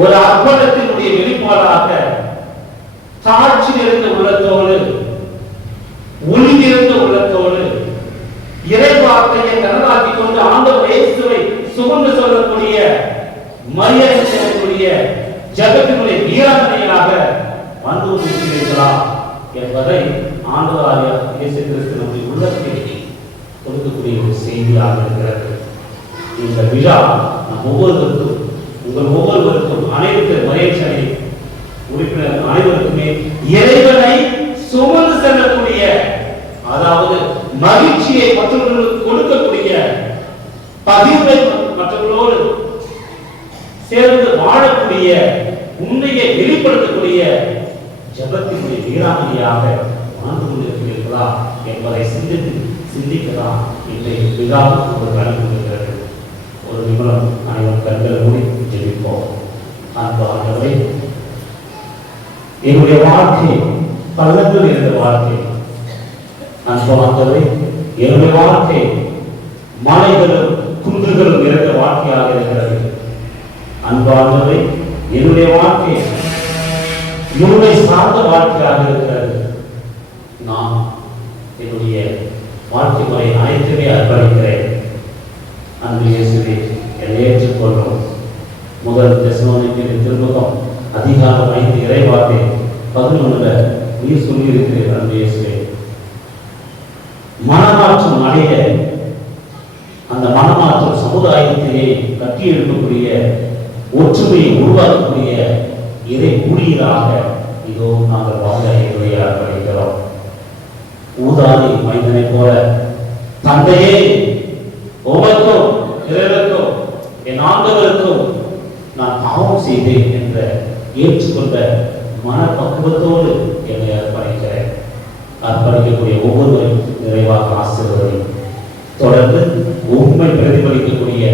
ஒரு அர்ப்பணத்தினுடைய வெளிப்பாடாக தாட்சி நிறைந்த உள்ளத்தோடு, ஒளி நிறைந்த உள்ளத்தோடு இறை வார்த்தையை தனதாக்கி கொண்டு ஆண்டவர் இயேசுவை சுமந்து சொல்லக்கூடிய மரியாதை செய்யக்கூடிய ஜகத்தினுடைய வீராங்கனையாக வந்து கொண்டிருக்கிறீர்களா என்பதை ஆண்டவராகிய இயேசு கிறிஸ்து நம்முடைய உள்ளத்தில் கொடுக்கக்கூடிய ஒரு செய்தியாக இருக்கிறது. இந்த விழா நம் ஒவ்வொருவருக்கும், உங்கள் ஒவ்வொருவருக்கும், அனைத்து மரியாதை உறுப்பினர் அனைவருக்குமே இறைவனை சுமந்து செல்லக்கூடிய, அதாவது மகிழ்ச்சியை மற்றவர்களுக்கு கொடுக்கக்கூடிய, பகிர்வை மற்றவர்களோடு சேர்ந்து வாழக்கூடிய, உண்மையை வெளிப்படுத்தக்கூடிய ஜபத்தினுடைய வீராங்கனையாக வாழ்ந்து கொண்டிருக்கிறீர்களா என்பதை சிந்திக்கலாம். இன்றைய விழா ஒரு அனுப்புகிறது. ஒரு நிமிடம் அனைவரும் கண்களை மூடி ஜெபிப்போம். ஆண்டவரே, என்னுடைய வாழ்க்கை பள்ளங்கள் இருந்த வாழ்க்கை, ஆண்டவரே, என்னுடைய வாழ்க்கை மலைகளும் குன்றுகளும் நிறைந்த வாழ்க்கையாக இருக்கிறது. அன்பானவை என்னுடைய வாழ்க்கை முழுமை சார்ந்த வாழ்க்கையாக இருக்கிறது. நான் என்னுடைய வாழ்க்கை முறை அனைத்துமே அர்ப்பணிக்கிறேன். அன்பு இயேசுவே, என்னை ஏற்றுக்கொள்ளும். முதல் தெசலோனிக்கேயர் திருமுகம் அதிகாரம் 5 இறைவார்த்தை 11 நீர் சொல்லியிருக்கிறீர். அன்பு இயேசுவே, மனமாற்றம் அடைய அந்த மனமாற்றம் சமுதாயத்திலே கட்டி எழுப்பக்கூடிய ஒற்றுமையை உருவாக்கக்கூடிய இறை ஊழியராக இதோ நாங்கள் வாழ எங்களை அர்ப்பணிக்கிறோம். ஊதாரி மைந்தனை போல தந்தையே உமக்கும் பிறருக்கும் என் ஆண்டவருக்கும் நான் பாவம் செய்தேன் என்ற ஏற்றுக்கொண்ட மனப்பக்குவத்தோடு என்னை அர்ப்பணிக்கிறேன். அர்ப்பணிக்கக்கூடிய ஒவ்வொருவரையும் நிறைவாக ஆசீர்வதி. தொடர்ந்து உண்மை பிரதிபலிக்கக்கூடிய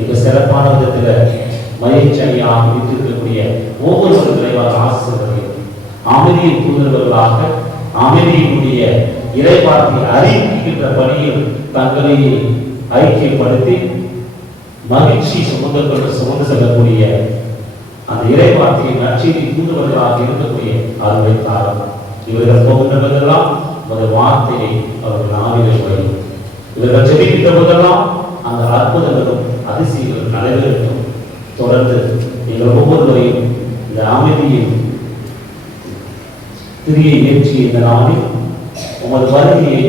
இந்த சிறப்பான விதத்தில் மகிழ்ச்சியாக இருக்கக்கூடிய ஒவ்வொருவரும் நிறைவாக ஆசீர்வதி. அமைதியின் தூதர்களாக அமைதியினுடைய இறைவார்த்தை அறிவிக்கின்ற பணியில் தங்களை ஐக்கியப்படுத்தி மகிழ்ச்சி சுமந்து செல்லக்கூடிய அந்த இறைவார்த்தையை நற்செய்தி தூதுவர்களாக இருக்கக்கூடிய அருளை தாரும். இவர்கள் போகின்றவர்களெல்லாம் ஒரு வார்த்தையை அவர்கள் நாவிலே வரும். இவர்கள் செபிக்கின்ற போதெல்லாம் அந்த அற்புதங்களும் அதிசயங்களும் நடைபெறும். தொடர்ந்து நீங்கள் ஒவ்வொருவரையும் இந்த அமைதியில் திரியை ஏற்றி இந்த நாளில் உமது வருகையை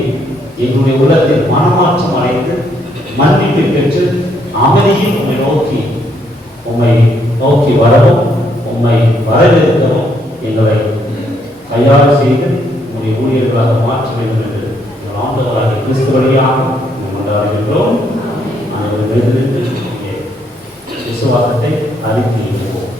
எங்களுடைய உள்ளத்தில் மனமாற்றம் அடைந்து மன்னிப்பை பெற்று அமைதியில் உம்மை நோக்கி வரவும் உம்மை வரவேற்கவும் எங்களை கையாள செய்து உங்களுடைய ஊழியர்களாக மாற்ற வேண்டும் என்று ஆண்டவராகிய கிறிஸ்து வழியாக கொண்டாடுகின்றோம். அனைவரும் எழுந்திருந்து விசுவாசத்தை அறிக்கையிடுவோம்.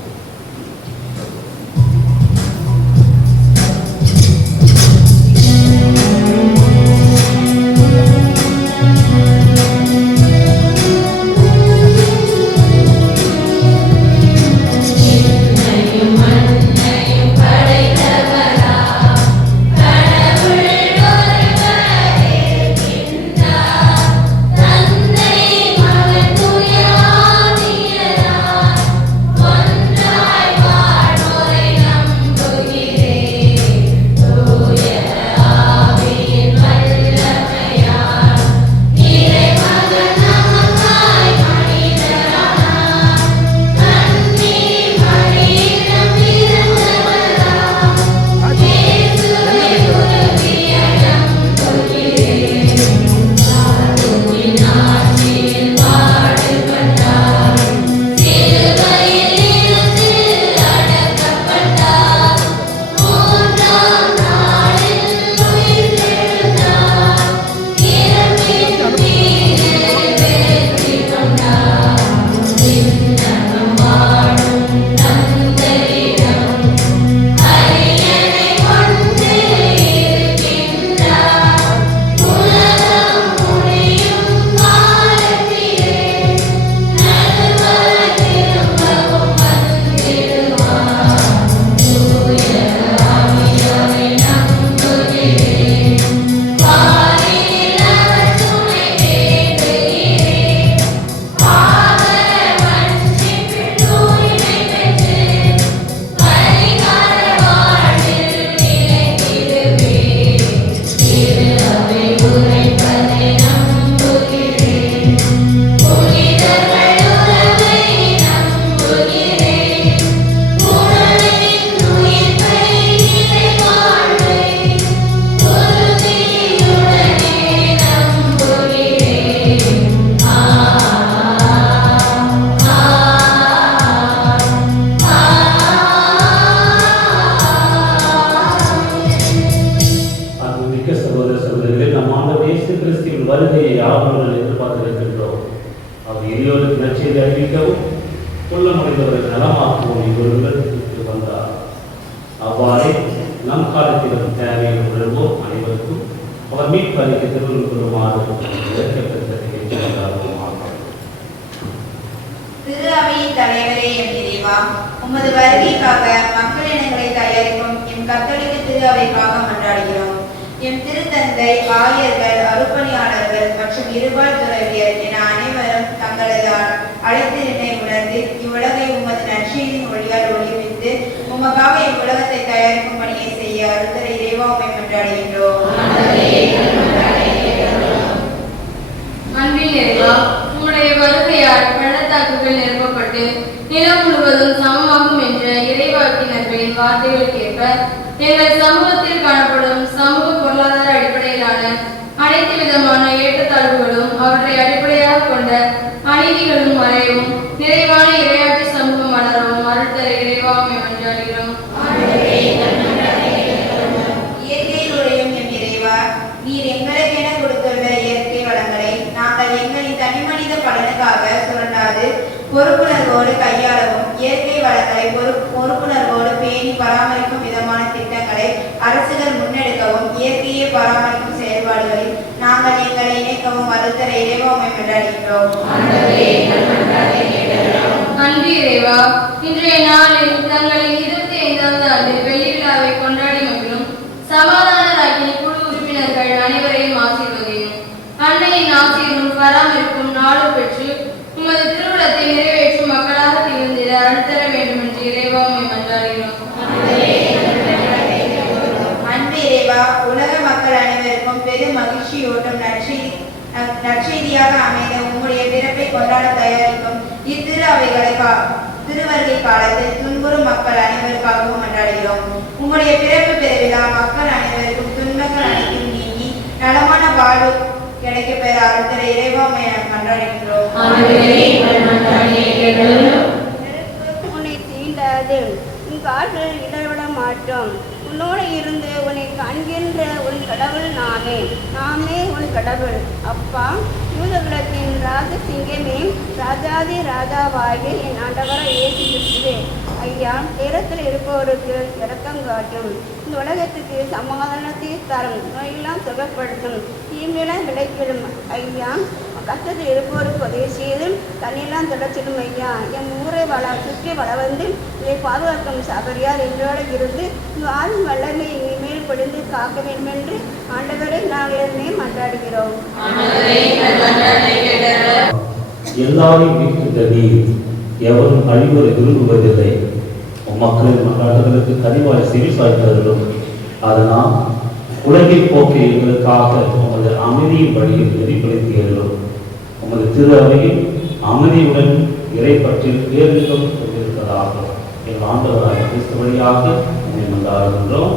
உமது வருகைக்காக மக்கள் இனங்களை தயாரிக்கும் எம் கத்தோலிக்க திருஅவைக்காக மன்றாடுகிறோம். எம் திருத்தந்தை, ஆயர்கள், அருப்பணியாளர்கள் மற்றும் இருபால் துறவியர் என அனைவரும் தங்களது அழைத்தினை உணர்ந்து இவ்வுலகை உமது நற்செய்தியின் ஒளியால் ஒளிவித்து உமக்காக இவ்வுலகத்தை தயாரிக்கும் பணியை செய்ய அருள்தர இறைவா உம்மை மன்றாடுகின்றோம். அன்பின் இறைவா, உம்முடைய வருகையால் பள்ளத்தாக்குகள் நிரப்பப்பட்டு நிலம் முழுவதும் சமமாகும் என்ற இறைவாக்கினர்களின் வார்த்தைகளுக்கேற்ப எங்கள் சமூகத்தில் காணப்படும் சமூக பொருளாதார அடிப்படையிலான அனைத்து விதமான ஏற்றத்தாழ்வுகளும் அவற்றை அடிப்படையாக கொண்ட அநீதிகளும் மறையவும் நிறைவான இரையாட்சி சமூகம் வளரவும் அருள்தர இறைவா உம்மை மன்றாடுகிறோம். இயற்கையில் உரையும் எம் இறைவா, நீர் எங்களுக்கென கொடுத்துள்ள இயற்கை வளங்களை நாங்கள் எங்களின் தனிமனித பலனுக்காக சுரண்டாது பொறுப்புணர்வோடு கையாளவும் இயற்கை வளங்களை பொறுப்புணர்வோடு பேணி பராமரிக்கும் விதமான திட்டங்களை அரசுகள் முன்னெடுக்கவும் இயற்கையை பராமரிக்கும் செயல்பாடுகளில் நாங்கள் எங்களை இணைக்கவும் அருள்தர இறைவா உம்மை மன்றாடுகின்றோம். அன்பு இறைவா, இன்றைய நாளில் தங்களின் 25வது ஆண்டு வெள்ளி விழாவை கொண்டாடி மகிழும் சமாதான ராக்கினி குழு உறுப்பினர்கள் அனைவரையும் ஆசீர்வதியும். அன்னையின் ஆசீரும் பராமரிப்பும் நாடு பெற்று உமது திருவுளத்தை நிறைவேற்றும் மக்களாக திகழ்ந்திட அருள்தர வேண்டும் என்று இறைவா உம்மை மன்றாடுகிறோம். அன்பு இறைவா, உலக மக்கள் அனைவருக்கும் பெரும் மகிழ்ச்சியூட்டும் நற்செய்தியாக அமைந்த உம்முடைய பிறப்பை கொண்டாட தயாரிக்கும் இத்திரு அவைகளை திருவருகை காலத்தில் துன்புறும் மக்கள் அனைவருக்காகவும் மன்றாடுகிறோம். உம்முடைய பிறப்பு பெருவிழா மக்கள் அனைவருக்கும் துன்பங்கள் அனைத்தும் நீங்கி நலமான வாழ்வு கிடைக்க பெற அருள்தர இறைவா உம்மை மன்றாடுகின்றோம். உன்னை தீண்டாது உன் கால்கள் இடர்விட மாட்டோம். உன்னோடு இருந்து உன்னை காண்கின்ற உன் கடவுள் நாமே உன் கடவுள். அப்பா, யூதகுலத்தின் ராஜசிங்கமே, ராஜாதி ராஜாவாகிய என் ஆண்டவரை இயேசு கிறிஸ்துவே, ஐயா, நேரத்தில் இருப்பவருக்கு இரக்கம் காட்டும். இந்த உலகத்துக்கு சமாதானத்தை தரும், நோயெல்லாம் சுகப்படுத்தும், தீமையெல்லாம் விளைக்கிடும். ஐயா, கஷ்டத்தில் இருப்பவருக்கு உதவி செய்து தண்ணியெல்லாம் தொடச்சிடும். ஐயா, என் ஊரை சுற்றி வள வந்து இதை பாதுகாக்கும் சபரியார் என்றோடு இருந்து ஆளும் வல்லமை இனிமேல் பொழிந்து காக்க வேண்டும் என்று ஆண்டவரை நாங்கள் மன்றாடுகிறோம். எல்லாரையும் மீட்கின்ற நீர் எவரும் அழிவரை விரும்புவதில்லை. மக்களின் மன்றாடுகளுக்கு கனிவாய் செவிசாய்த்தவர்களும் அதனால் உலகில் போக்கை எங்களுக்காக உமது அமைதியின் வழியில் நெறிப்படுத்தியவர்களும் உமது திரு அவையில் அமைதியுடன் இறைப்பற்றில் பேரின்பம் கொண்டிருப்பதாக எங்கள் ஆண்டவராக கிறிஸ்து வழியாக உம்மை மன்றாடுகின்றோம்.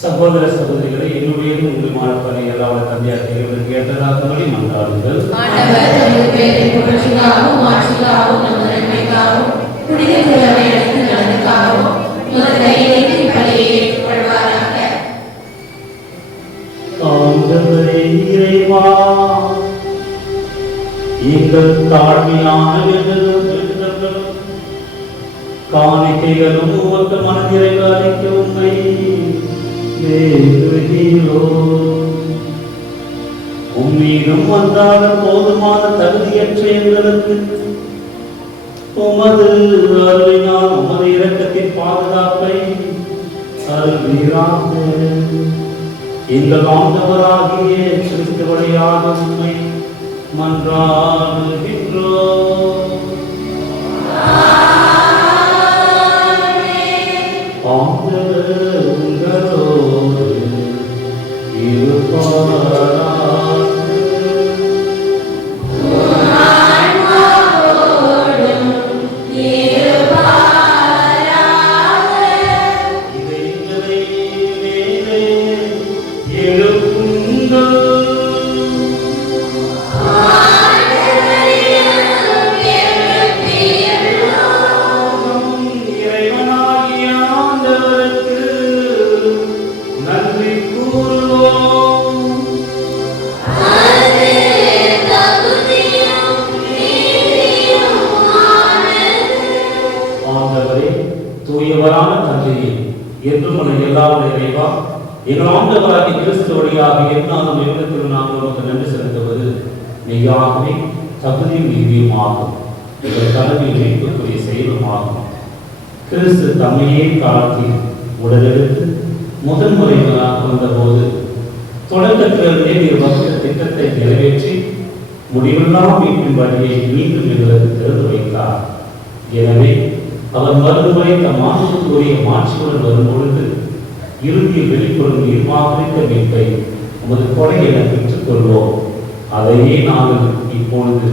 சகோதர சகோதரிகளை என்னுடையதும் உங்களுமான பணி எல்லாவோட தந்தையாக தேவனுக்கு ஏற்றதாகும்படி மன்றாடுங்கள். ஆண்டவர் தமது பேரின் புகழ்ச்சிக்காகவும் ஆட்சிக்காகவும் நமது நன்மைக்காகவும் புனித திருவை அளித்து நலனுக்காகவும் உமது கையிலே இப்பலியை ஏற்றுக்கொள்வாராக. ஆண்டவரே இறைவா, எங்கள் தாழ்மையான வேண்டுதல்களும் காணிக்கைகளும் உமக்கு மனதிறைவு அளிக்க உண்மை உம்மீதும் வந்தாத போதுமான தகுதியற்ற எங்களுக்கு உமது அருளினால் உமது இரக்கத்தின் பாதுகாப்பை அருள்வீராக. எங்கள் ஆண்டவராகிய கிறிஸ்து வழியாக உம்மை மன்றாடுகின்றோம். ஆண்டவர் உங்களோடு இருப்பாராக. இதைகளை மேலே எழுப்புங்கள். இறைவனாகிய ஆண்டவருக்கு நன்றி கூறுவோம். ஆண்டவரே, தூயவரான தந்தையே, என்றும் உள்ள எல்லாரும் இறைவா, எங்கள் ஆண்டவராகிய கிறிஸ்து வழியாக எந்நாளும் எவ்வளத்தில் நாங்கள் உமக்கு நன்றி செலுத்துவது மெய்யாகவே தகுதியும் நீதியுமாகும். எங்கள் தலைமையில் மீட்புக்குரிய செயலுமாகும். கிறிஸ்து தம்மையே தாழ்த்தி உடலெடுத்து முதன்முறைகளாக வந்தபோது தொடக்கத்திலிருந்தே பக்த திட்டத்தை நிறைவேற்றி முடிவில்லா மீட்பின் வழியை மீண்டும் எங்களுக்கு திறந்து வைத்தார். எனவே அவர் மறுமுறை தம் ஆண்டுக்குரிய மாட்சியுடன் வரும்பொழுது இறுதியில் வெளிப்படும் நிர்வாகித்த மீட்பை உமது கொடை என பெற்றுக் கொள்வோம். அதையே நாங்கள் இப்பொழுது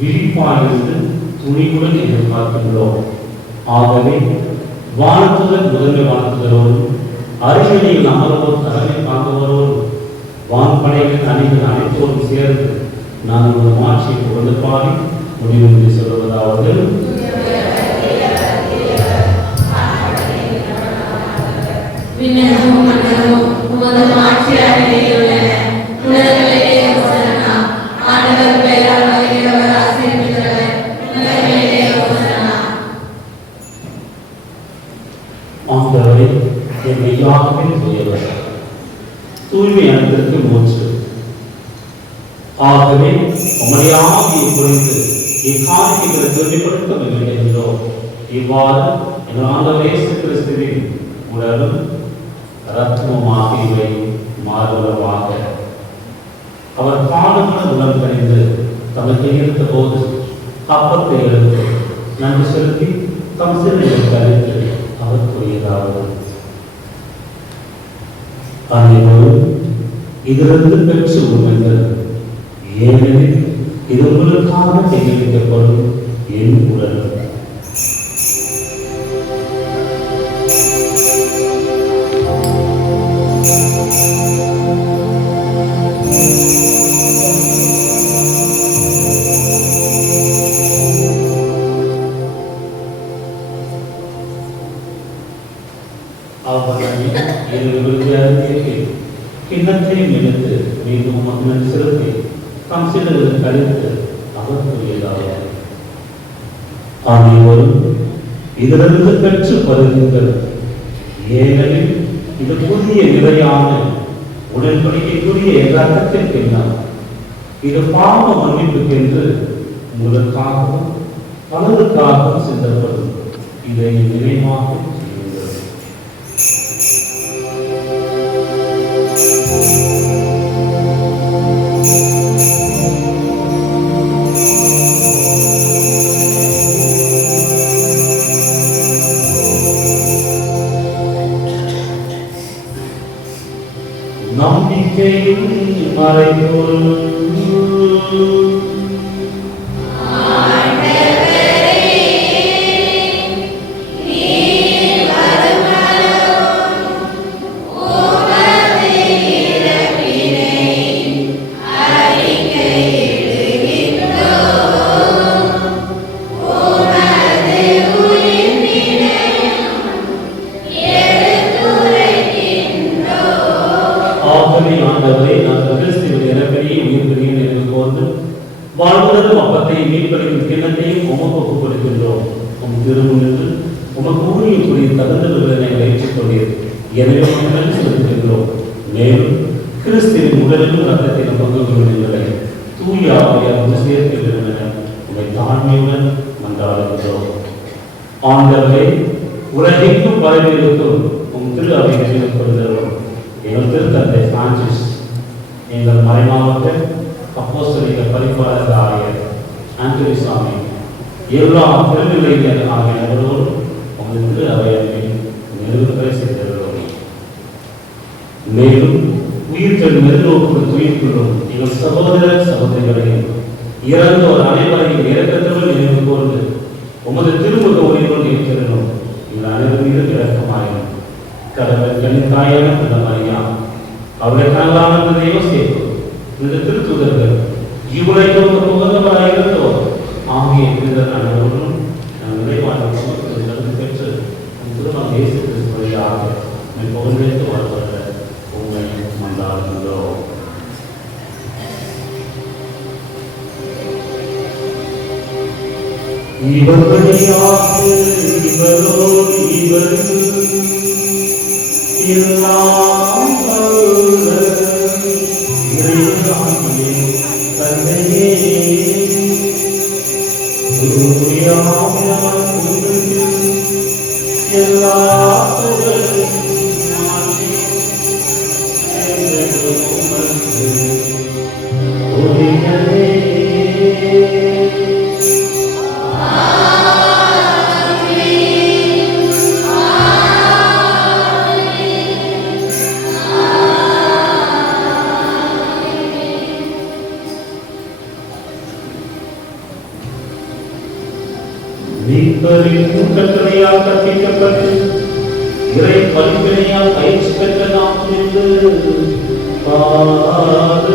விழிப்பாயிருந்து துணிவுடன் எதிர்பார்க்கின்றோம். ஆகவே வானத்துடன் முதன்மை வாழ்த்துதலோடும் அறிவியலில் அமர்வோர் தலைமை காண்பவரோடும் வான்படைகளின் அணிகள் அனைத்தோடும் சேர்ந்து நாங்கள் ஒரு மாட்சியை கொண்டு பாடி முடிவு சொல்வதாவது. விண்ணகமும் மன்னகமும் உமது மாட்சியாலே உள்ளன. உலகங்களிலே ஹோசன்னா. ஆண்டவர் பெயரால் வருகிறவர் ஆசீர்வதித்தவர். உலகங்களிலே ஹோசன்னா. ஆண்டவரே, என்னை யாருமே தூயவர், தூய்மை அனைத்திற்கு மூச்சு. ஆகவே உம்முடைய ஆவியை குறித்து இக்காரியங்களை தூய்மைப்படுத்த வேண்டுகின்றோம். இவ்வாறு எங்கள் ஆண்டவர் இயேசு கிறிஸ்துவின் உடலும் இரத்தமும் ஆகியவை மாறுவதாக. அவர் பாடுகளுடன் உடன் கணிந்து தமக்கு இருந்த போது அப்பத்தை எடுத்து நன்றி செலுத்தி தம் சிறுநீருக்கு அளித்து அவர் கூறியதாவது: அனைவரும் இதிலிருந்து பெற்று உண்மைகள், ஏனெனில் இது உங்களுக்காக கையளிக்கப்படும் என் உடல். கிண்ணத்தையும் எடுத்து மீண்டும் மக்கள் செலுத்தி தம் சிலர்கள் கழித்து அவர் கூறியதாக: அனைவரும் இதிலிருந்து பெற்று பருகுங்கள், ஏனெனில் இது புதிய நிலையான உடன்படிக்கைக்குரிய இரத்தத்தின் கிண்ணம். இது பாவ மன்னிப்புக்கென்று உங்களுக்காகவும் பலருக்காகவும் சிந்தப்படும். இதை நினைவாக செய்யுங்கள். நம்பிக்கையின் மறைபொருள். நீர் வருமளவும் வாழ்வினை ஆண்டவரை நாங்கள் கிறிஸ்துவின் இறப்பினை உயிர்ப்பினையும் நினைவு கூர்ந்து வாழ்வதற்கும் அப்பத்தை மீட்பளிக்கும் கிண்ணத்தையும் உமக்கு ஒப்புக் கொடுக்கின்றோம். உம் திருமுன்னின்று உமக்கு ஊழியக்கூடிய தகுந்தவர்களை ஏற்றுக்கொண்டீர். எனவே மக்கள் செலுத்துகின்றோம். மேலும் கிறிஸ்துவின் உடலிலும் ரத்தத்திலும் பங்கு கொள்கின்றன தூய ஆவியார் சேர்க்கின்றன உமை தாழ்மையுடன் மன்றாடுகின்றோம். ஆண்டவரே, உலகெங்கும் பரவியிருக்கும் உம் திரு அவைகளில் கொள்கிறோம். எங்கள் திருத்தந்தை பிரான்சிஸ், எங்கள் மறைமாவட்ட அப்போஸ்தலிக பரிபாலக ஆயர் ஆண்டனி சாமி, எல்லா திருநிலையினர் ஆகியவர்களோடும் உமது திரு அவையை நிறுவனங்களை செய்திருக்கிறோம். மேலும் உயிர்கள் மெருநோக்குடன் துயிர்க்குள்ளும் எங்கள் சகோதர சகோதரிகளையும் இறந்தோர் அனைவரையும் இறக்கத்தோடு நினைவு கூர்ந்து உமது திருமுக ஒளியோடு இருக்கிறோம். எங்கள் அனைவரும் மீது இறக்கமாயும் கடவுள் கண்ணித்தாயான இந்த மரியா, அவருடைய கனலான யோசேப்பு, இந்த திருத்துதர்கள், இவ்வுலகம் புகழ்ந்தவராயிருந்தோர் ஆகிய புனிதர் அனைவரும் நம் நிறைவான சமூகத்தில் பெற்று திருமணம் இயேசு கிறிஸ்து வழியாக புகழ்ந்து வாழ்வத உண்மை மன்றாடுகின்றோம். இவர் வழியாக இவரோடு இவரில் எல்லாம் இறைவனாகிய தந்தையே, தூயாவியார் உலகில் எல்லா புகழும் மாட்சியும் என்றென்றும் உமக்கு உரியதே. மீட்பரின் கூட்டக்கலையால் கற்பிக்கப்பட்டு இறை பரிப்பினையால் பயிற்சி பெற்ற நாம் என்று பாடுவோம்.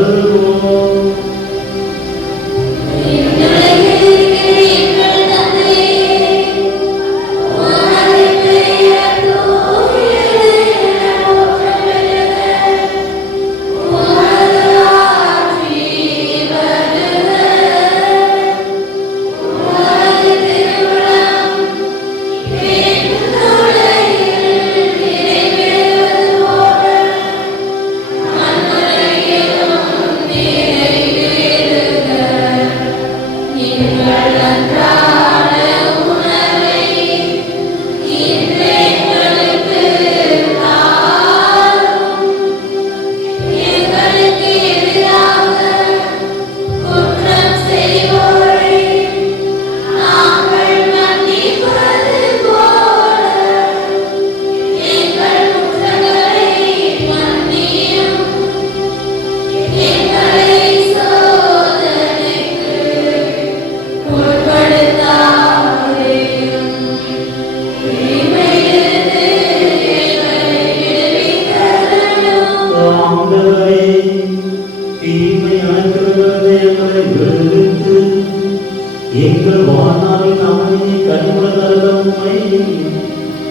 எங்கள் வாழ்நாளின் அமைதியை கனிவுடன்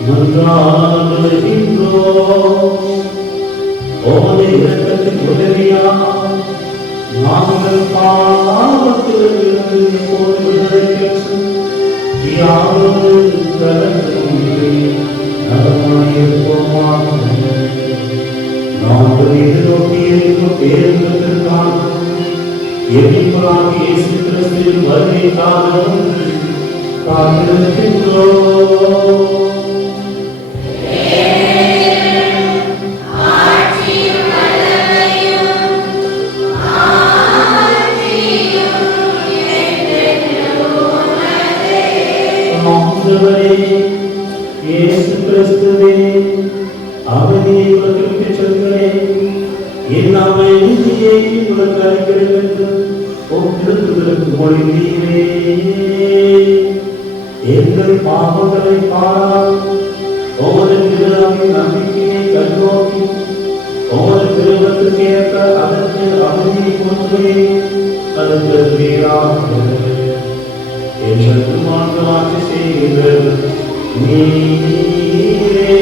மன்றாடுகின்றோம். உமது இரக்கத்தின் உதவியாக நாங்கள் பாவத்திலிருந்து எப்போது விடுதலை பெற்று யாரும் கலந்து நலமாயிருப்போமாக. நாங்கள் எதிர்நோக்கியிருக்கும் பேருந்திற்கான எதிர்ப்புறாகி இயேசு கிறிஸ்துவின் வருகைக்காக காத்திருக்கின்றோம். இயேசு கிறிஸ்துவே, அமைதியை உலகிற்கு சொல்கிறேன், என் அமைதியை உலக அளிக்கிறேன் என்று திருத்துதலுக்கு மொழிந்தீரே. எங்கள் பாவங்களை பாராது உமது திருநாவின் நம்பிக்கையை கண்ணோக்கி உமது திருமணத்துக்கு ஏற்ப அதற்கு அமைதியை கொண்டு அதற்கு வீராக எங்களுக்கு மாற்று ஆட்சி செய்கின்றது நீரே.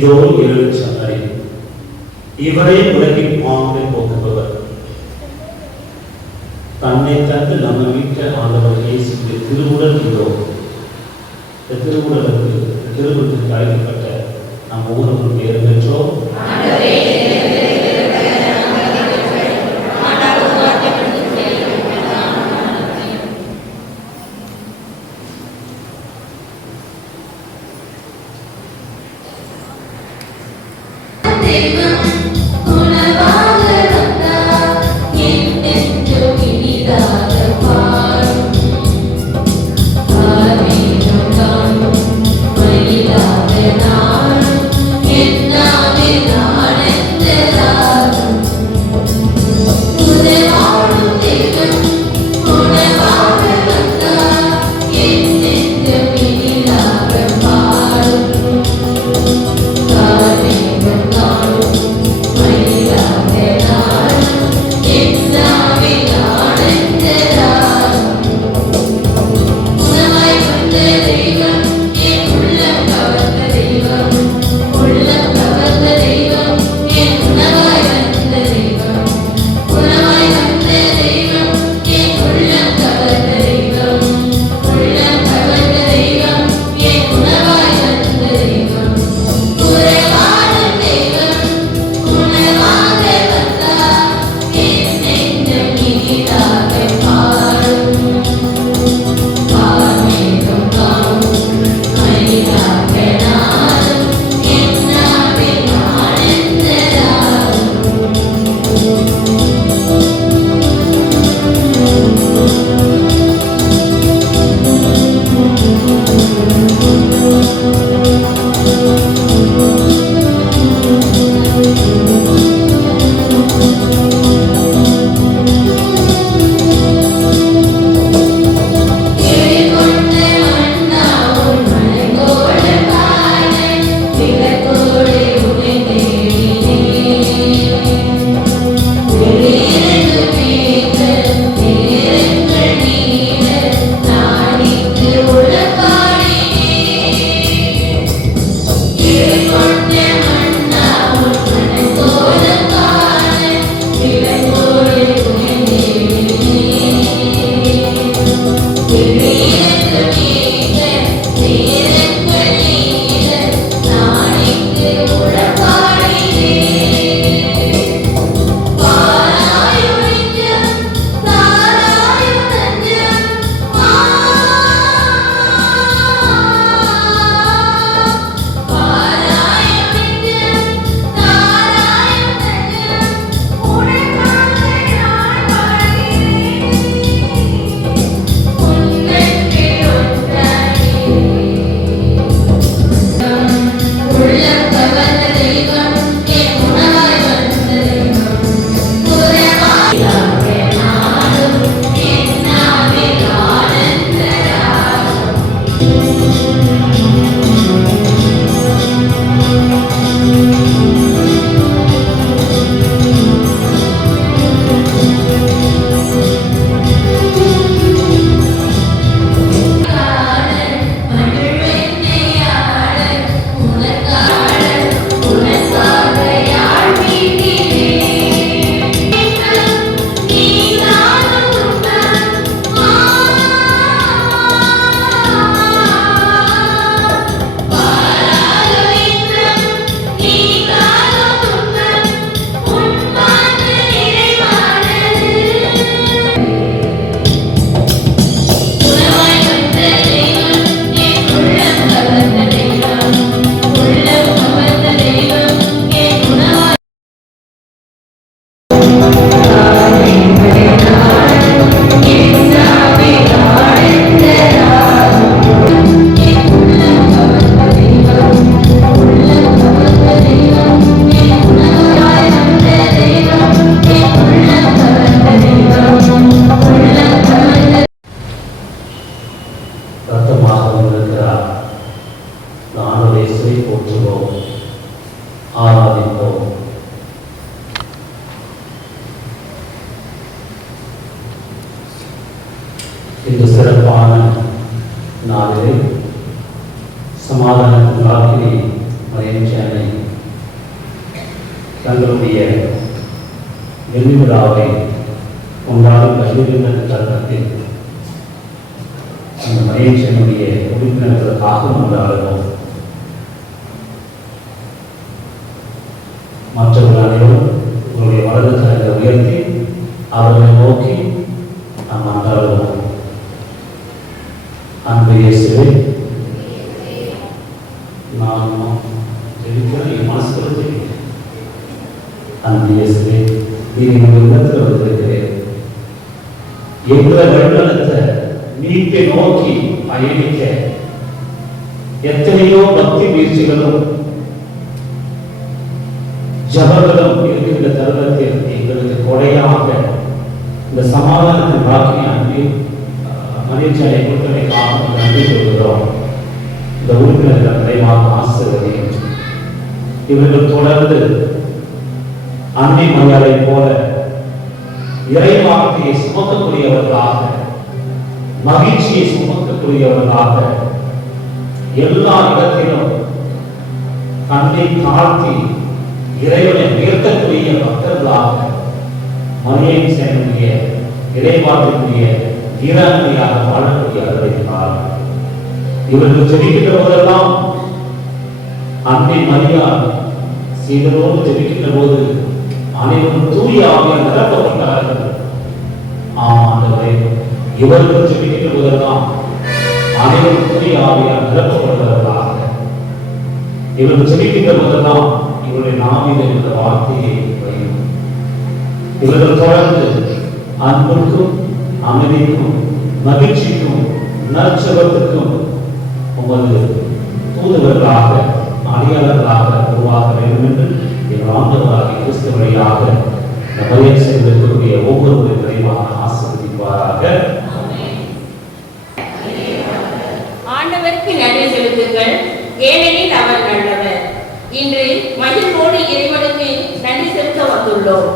இதோ 7 சன்னரி இவரே உலகின் பாவங்களை போக்குபவர். தன்னை தந்து நம்ம மீட்க ஆண்டவர் இயேசுவின் திருவுடல் இதோ. இந்த திருவுடலுக்கு அழைக்கப்பட்ட நாம் ஒவ்வொருவரும் பேர் பெற்றோம். நான் தங்களுடைய வெள்ளி விழாவை கொண்டாடும் கல்வியின தருணத்தில் அந்த மகேஷனுடைய உறுப்பினர்களுக்காக கொண்டாடுவோம். மற்றவர்கள் அனைவரும் உங்களுடைய வலது கரங்களை உயர்த்தி அவர்களை நோக்கி நாம் கொண்டாடுவோம். அன்பு இயேசுவே, நான் என் மனசுக்கு அன்பு இயேசுவே, நீங்கள் உள்ளத்தில் வந்திருக்கிறேன். எங்களை வழிநடத்த நீட்டை நோக்கி பயணிக்க எத்தனையோ பக்தி முயற்சிகளும் ஜபங்களும் இருக்கின்ற தருணத்தில் எங்களுக்கு கொடையாக இந்த சமாதானத்தின் வாக்கினை அன்பி மகிழ்ச்சியை கொடுத்தமைக்காக நன்றி சொல்கிறோம். இந்த உறுப்பினர்கள் நிறைவாக ஆசிரியர் இவர்கள் தொடர்ந்து அன்னை மரியாதை போல இறைவார்த்தையை சுமக்கக்கூடியவர்களாக, மகிழ்ச்சியை சுமக்கக்கூடியவர்களாக, எல்லா இடத்திலும் கண்ணை தாழ்த்தி இறைவனை உயர்த்தக்கூடிய பக்தர்களாக மரியம் சேனுடைய இறைவார்த்தைக்குரிய ஈரானியாக வாழக்கூடிய அறிவித்தார். இவர்கள் ஜெபிக்கின்ற போதெல்லாம் அன்னை மரியா சீடரோடு ஜெபிக்கின்ற போது அனைவரும் தூய ஆவியால் நிரப்பப்பட்டார்கள். ஆமாண்டவரே, இவர்கள் ஜெபிக்கின்ற போதெல்லாம் அனைவரும் தூய ஆவியால் நிரப்பப்படுவதற்காக இவர்கள் ஜெபிக்கின்ற போதெல்லாம் இவருடைய நாவிலே என்ற வார்த்தையை வையும். இவர்கள் தொடர்ந்து அன்புக்கும் அமைதிக்கும் மகிழ்ச்சிக்கும் நற்செபத்துக்கும் உமது தூதுவர்களாக அடியாளர்களாக உருவாக வேண்டும் என்று எங்கள் ஆண்டவராகிய கிறிஸ்து வழியாக மரியம் செய்திருக்கக்கூடிய ஒவ்வொருவரின் நிறைவாக ஆசீர்வதிப்பாராக. ஆண்டவருக்கு நன்றி செலுத்துங்கள், ஏனெனில் அவர் நல்லவர். இன்று மகிழ்வோடு இறைவனுக்கு நன்றி செலுத்த வந்துள்ளோம்.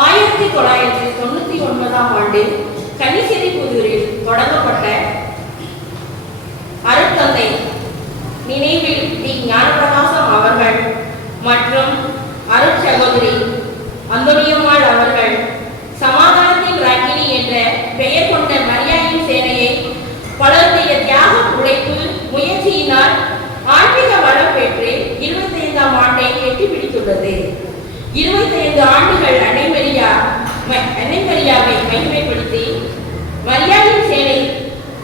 1999ஆம் ஆண்டில் கன்னிசேரி புதூரில் தொடங்கப்பட்ட அருட்தந்தை நினைவில் டி ஞானப்பிரகாசம் அவர்கள் மற்றும் அருட்சகோதரி அந்தோனியம்மாள் அவர்கள் சமாதானத்தின் ராக்கினி என்ற பெயர் கொண்ட மரியாயின் சேனையை பலருடைய தியாக உழைப்பு முயற்சியினால் ஆன்மீக வளம் பெற்று 25ஆம் ஆண்டை எட்டி பிடித்துள்ளது. 25 ஆண்டுகள் அன்னை மரியாவை மகிமைப்படுத்தி மரியாயின் சேனை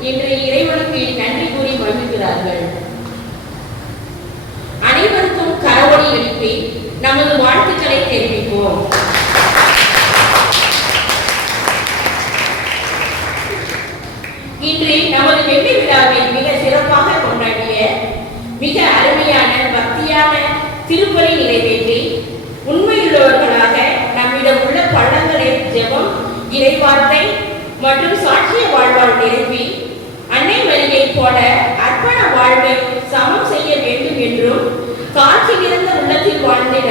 இன்று இறைவனுக்கு நன்றி கூறி மகிழ்கிறார்கள். அனைவருக்கும் கரவொலி எழுப்பி நமது வாழ்த்துக்களை தெரிவிப்போம். இன்று நமது வெள்ளி விழாவை மிக சிறப்பாக கொண்டாடிய மிக அருமையான பக்தியான திருப்பலி நிறைவேற்றி உண்மையுள்ளவர்களாக நம்மிடம் உள்ள பள்ளங்களை ஜெபம், இறைவார்த்தை மற்றும் சாட்சிய வாழ்வால் நிரப்பி அன்னை மரியை போல அர்ப்பண வாழ்வை சமம் செய்ய வேண்டும் என்றும் காட்சி நிறைந்த உள்ளத்தில் வாழ்ந்திட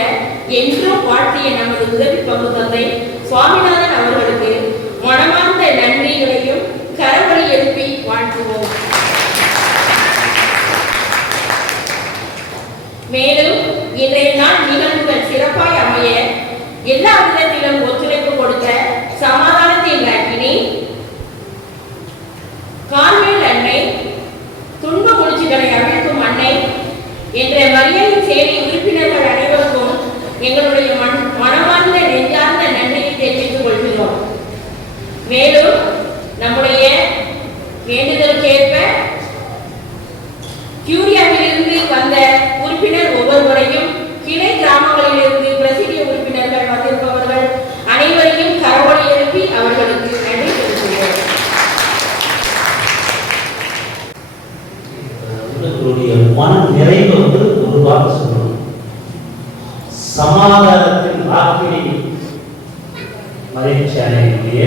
என்றும் வாழ்த்திய நமது உதவி பங்கு தந்தை சுவாமிநாதன் அவர்களுக்கு மனமார்ந்த நன்றிகளையும் கரவொலி எழுப்பி வாழ்த்துவோம். மேலும் இன்றைய நாள் நிகழ்வுகள் சிறப்பாய் அமைய எல்லா விதத்திலும் ஒத்துழைப்பு கொடுத்த சமாதானத்தின் ராக்கினி, கார்மேல் அன்னை, துன்ப முடிச்சுகளை அவிழ்க்கும் அன்னை என்ற மரியாயின் சேவை உறுப்பினர்கள் அனைவருக்கும் எங்களுடைய மனமார்ந்த நெஞ்சார்ந்த நன்றியை தெரிவித்துக் கொள்கிறோம். மேலும் நம்முடைய வேண்டுதலுக்கேற்ப கியூரியாவிலிருந்து வந்த உறுப்பினர் ஒவ்வொருவரையும், கிளை கிராமங்களிலிருந்து பிரசிடிய உறுப்பினர்கள் வந்திருப்பவர்கள் அனைவரையும் கரவொலி எழுப்பி அவர்களுக்கு நன்றி செலுத்துகிறோம். உங்களுடைய மன நிறைவு வந்து ஒரு வார்த்தை சொல்லணும். சமாதானத்தின் ராக்கினி மரியம் சேனையினுடைய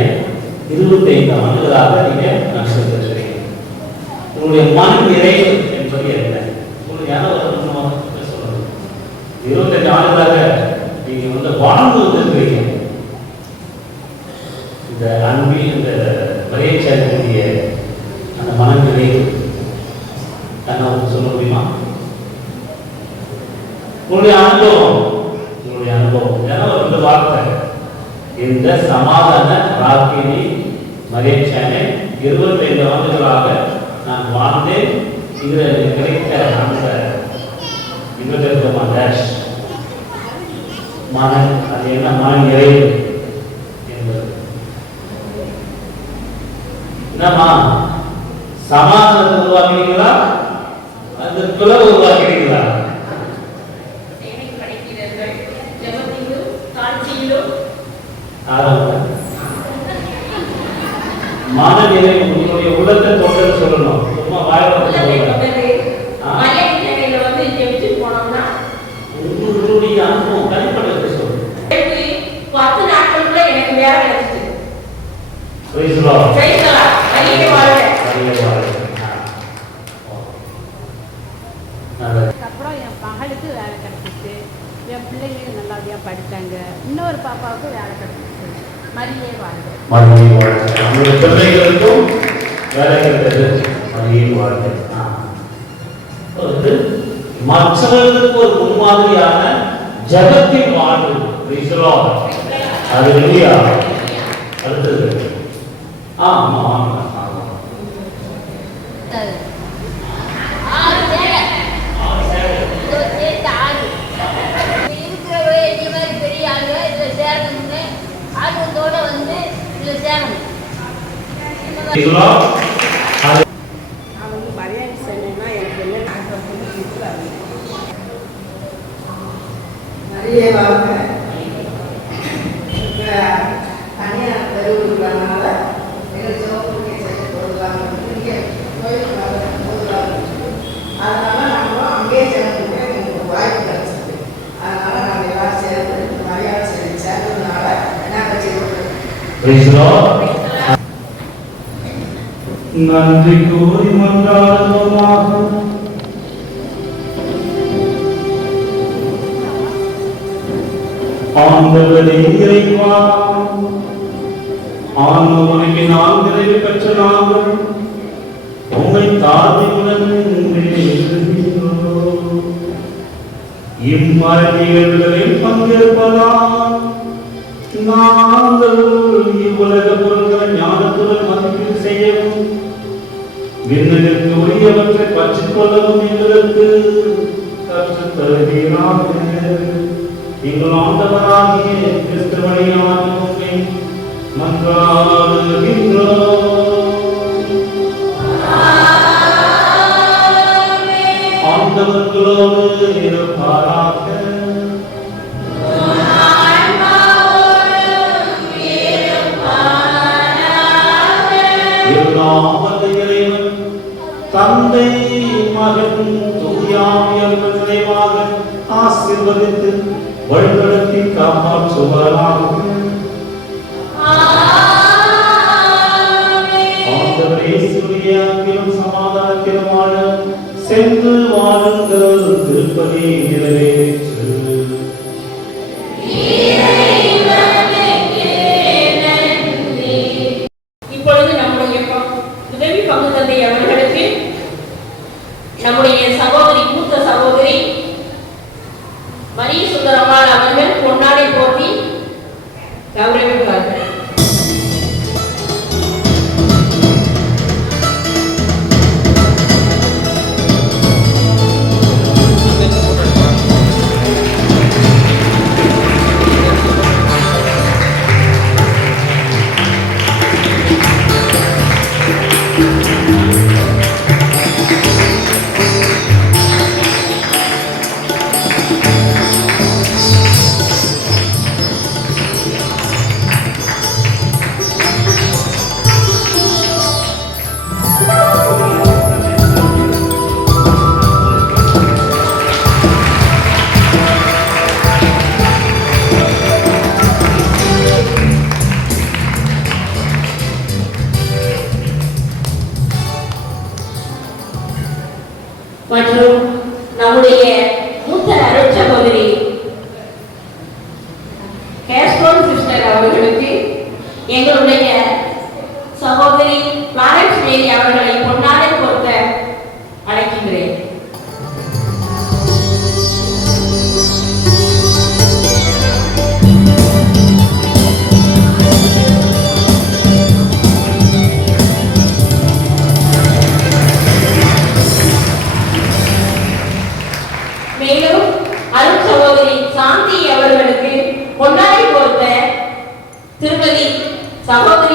25 ஆண்டுகளாக நீங்க நடைபெற்றிருக்கிறீங்க. உங்களுடைய மன நிறைவு என்பது என்ன? உங்களுக்கு யாரோ சொல்லணும். 25 ஆண்டுகளாக நீங்க வந்து வாழ்ந்து வந்திருக்கிறீங்க. இந்த அன்பில் இந்த மரியம் சேனையினுடைய அந்த மன நிறைவு சொல்ல முடியுமா? உங்களுடைய அனுபவம் இந்த சமாதான ராக்கினி மலேசியானை 25 ஆண்டுகளாக நான் வாழ்ந்தேன். இதில் கிடைத்த அந்த இவர்களுக்கு மன அது என்ன மன நிறைவு என்பது என்னமா சமாதானத்தை உருவாக்கிறீங்களா அந்த துளை உருவாக்கிறீங்களா? மனநிலை உங்களுடைய உள்ளத்தை தொட்டு சொல்லணும். சும்மா வாயில உங்களுடைய அனுபவம் தனிப்பட்ட சொல்லணும். 10 நாட்களுக்குள்ள எனக்கு வேலை கிடைச்சிச்சு. அப்புறம் என் மகளுக்கு வேலை கிடைச்சிச்சு. என் பிள்ளைங்க நல்லபடியா படித்தாங்க. இன்னொரு பாப்பாவுக்கு வேலை கிடைச்சிச்சு. மரியே வாழ்க. நம்முடைய பிள்ளைகளுக்கும் வேலை கிடைத்தது. மரியே வாழ்க. மற்றவர்களுக்கு ஒரு முன்மாதிரியான ஜகத்தின் வாழ்வு. அது இல்லையா? அடுத்தது ஆமா தனியார் தெருவுனால எங்களுக்கு சிவப்பு செஞ்சு போடுவாங்க. இங்கே கோயிலுக்கு போடுவாங்க. அதனால நாங்களும் அங்கேயே சேர்ந்து எங்களுக்கு வாய்ப்பு கிடைச்சது. அதனால நாங்கள் எல்லாரும் சேர்ந்து மரியாதை சேர்ந்ததுனால நாங்கள் செய்வோம். நன்றி கூறி மன்றாடுவோமாக. ஆண்டவரே இறைவா, ஆண்டவனுக்கு நான் நிறைவு பெற்ற நாங்கள் உம்மை தாழ்மையுடன் இம்மரணிகளில் பங்கேற்பதால் நாங்கள் இவ்வுலக பொருள்களை ஞானத்துடன் மதிப்பீடு செய்யவும் விண்ணுக்கு உரியவற்றை பற்றிக் கொள்ளவும் எங்களுக்கு கற்றுத் தருவீராக. எங்கள் ஆண்டவராகிய கிறிஸ்து வழியாக உம்மை மன்றாடுகின்றோம். ஆண்டவர்களோடு இருப்பாராக. இறைவன் தந்தை மகன் தூயாவியர்கள் நிறைவாக ஆசீர்வதித்து வழிநடத்தி காப்பாற்றுவாராக. ஆண்டவர் இயேசுவின் அன்பிலும் சமாதானத்திலும் வாழ சென்று வாழுங்கள். திருப்பதி நிறைவேற்று. இப்பொழுது நம்முடைய உதவி பங்கு தந்தை அவர்களுக்கு நம்முடைய சகோதரி மூத்த சகோதரி மரிய சுந்தரம்மாள் அவர்கள் பொன்னாடை போட்டி கௌரவிப்பார்கள். மற்றும் நம்முடைய மூத்த அருள் சகோதரி கேஸ்ட்ரோன் சிஸ்டர் அவர்களுக்கு எங்களுடைய சகோதரி பிளாரன்ஸ் மேரி அவர்களை பொன்னாடை பொறுத்த அழைக்கின்றேன். சகோதரி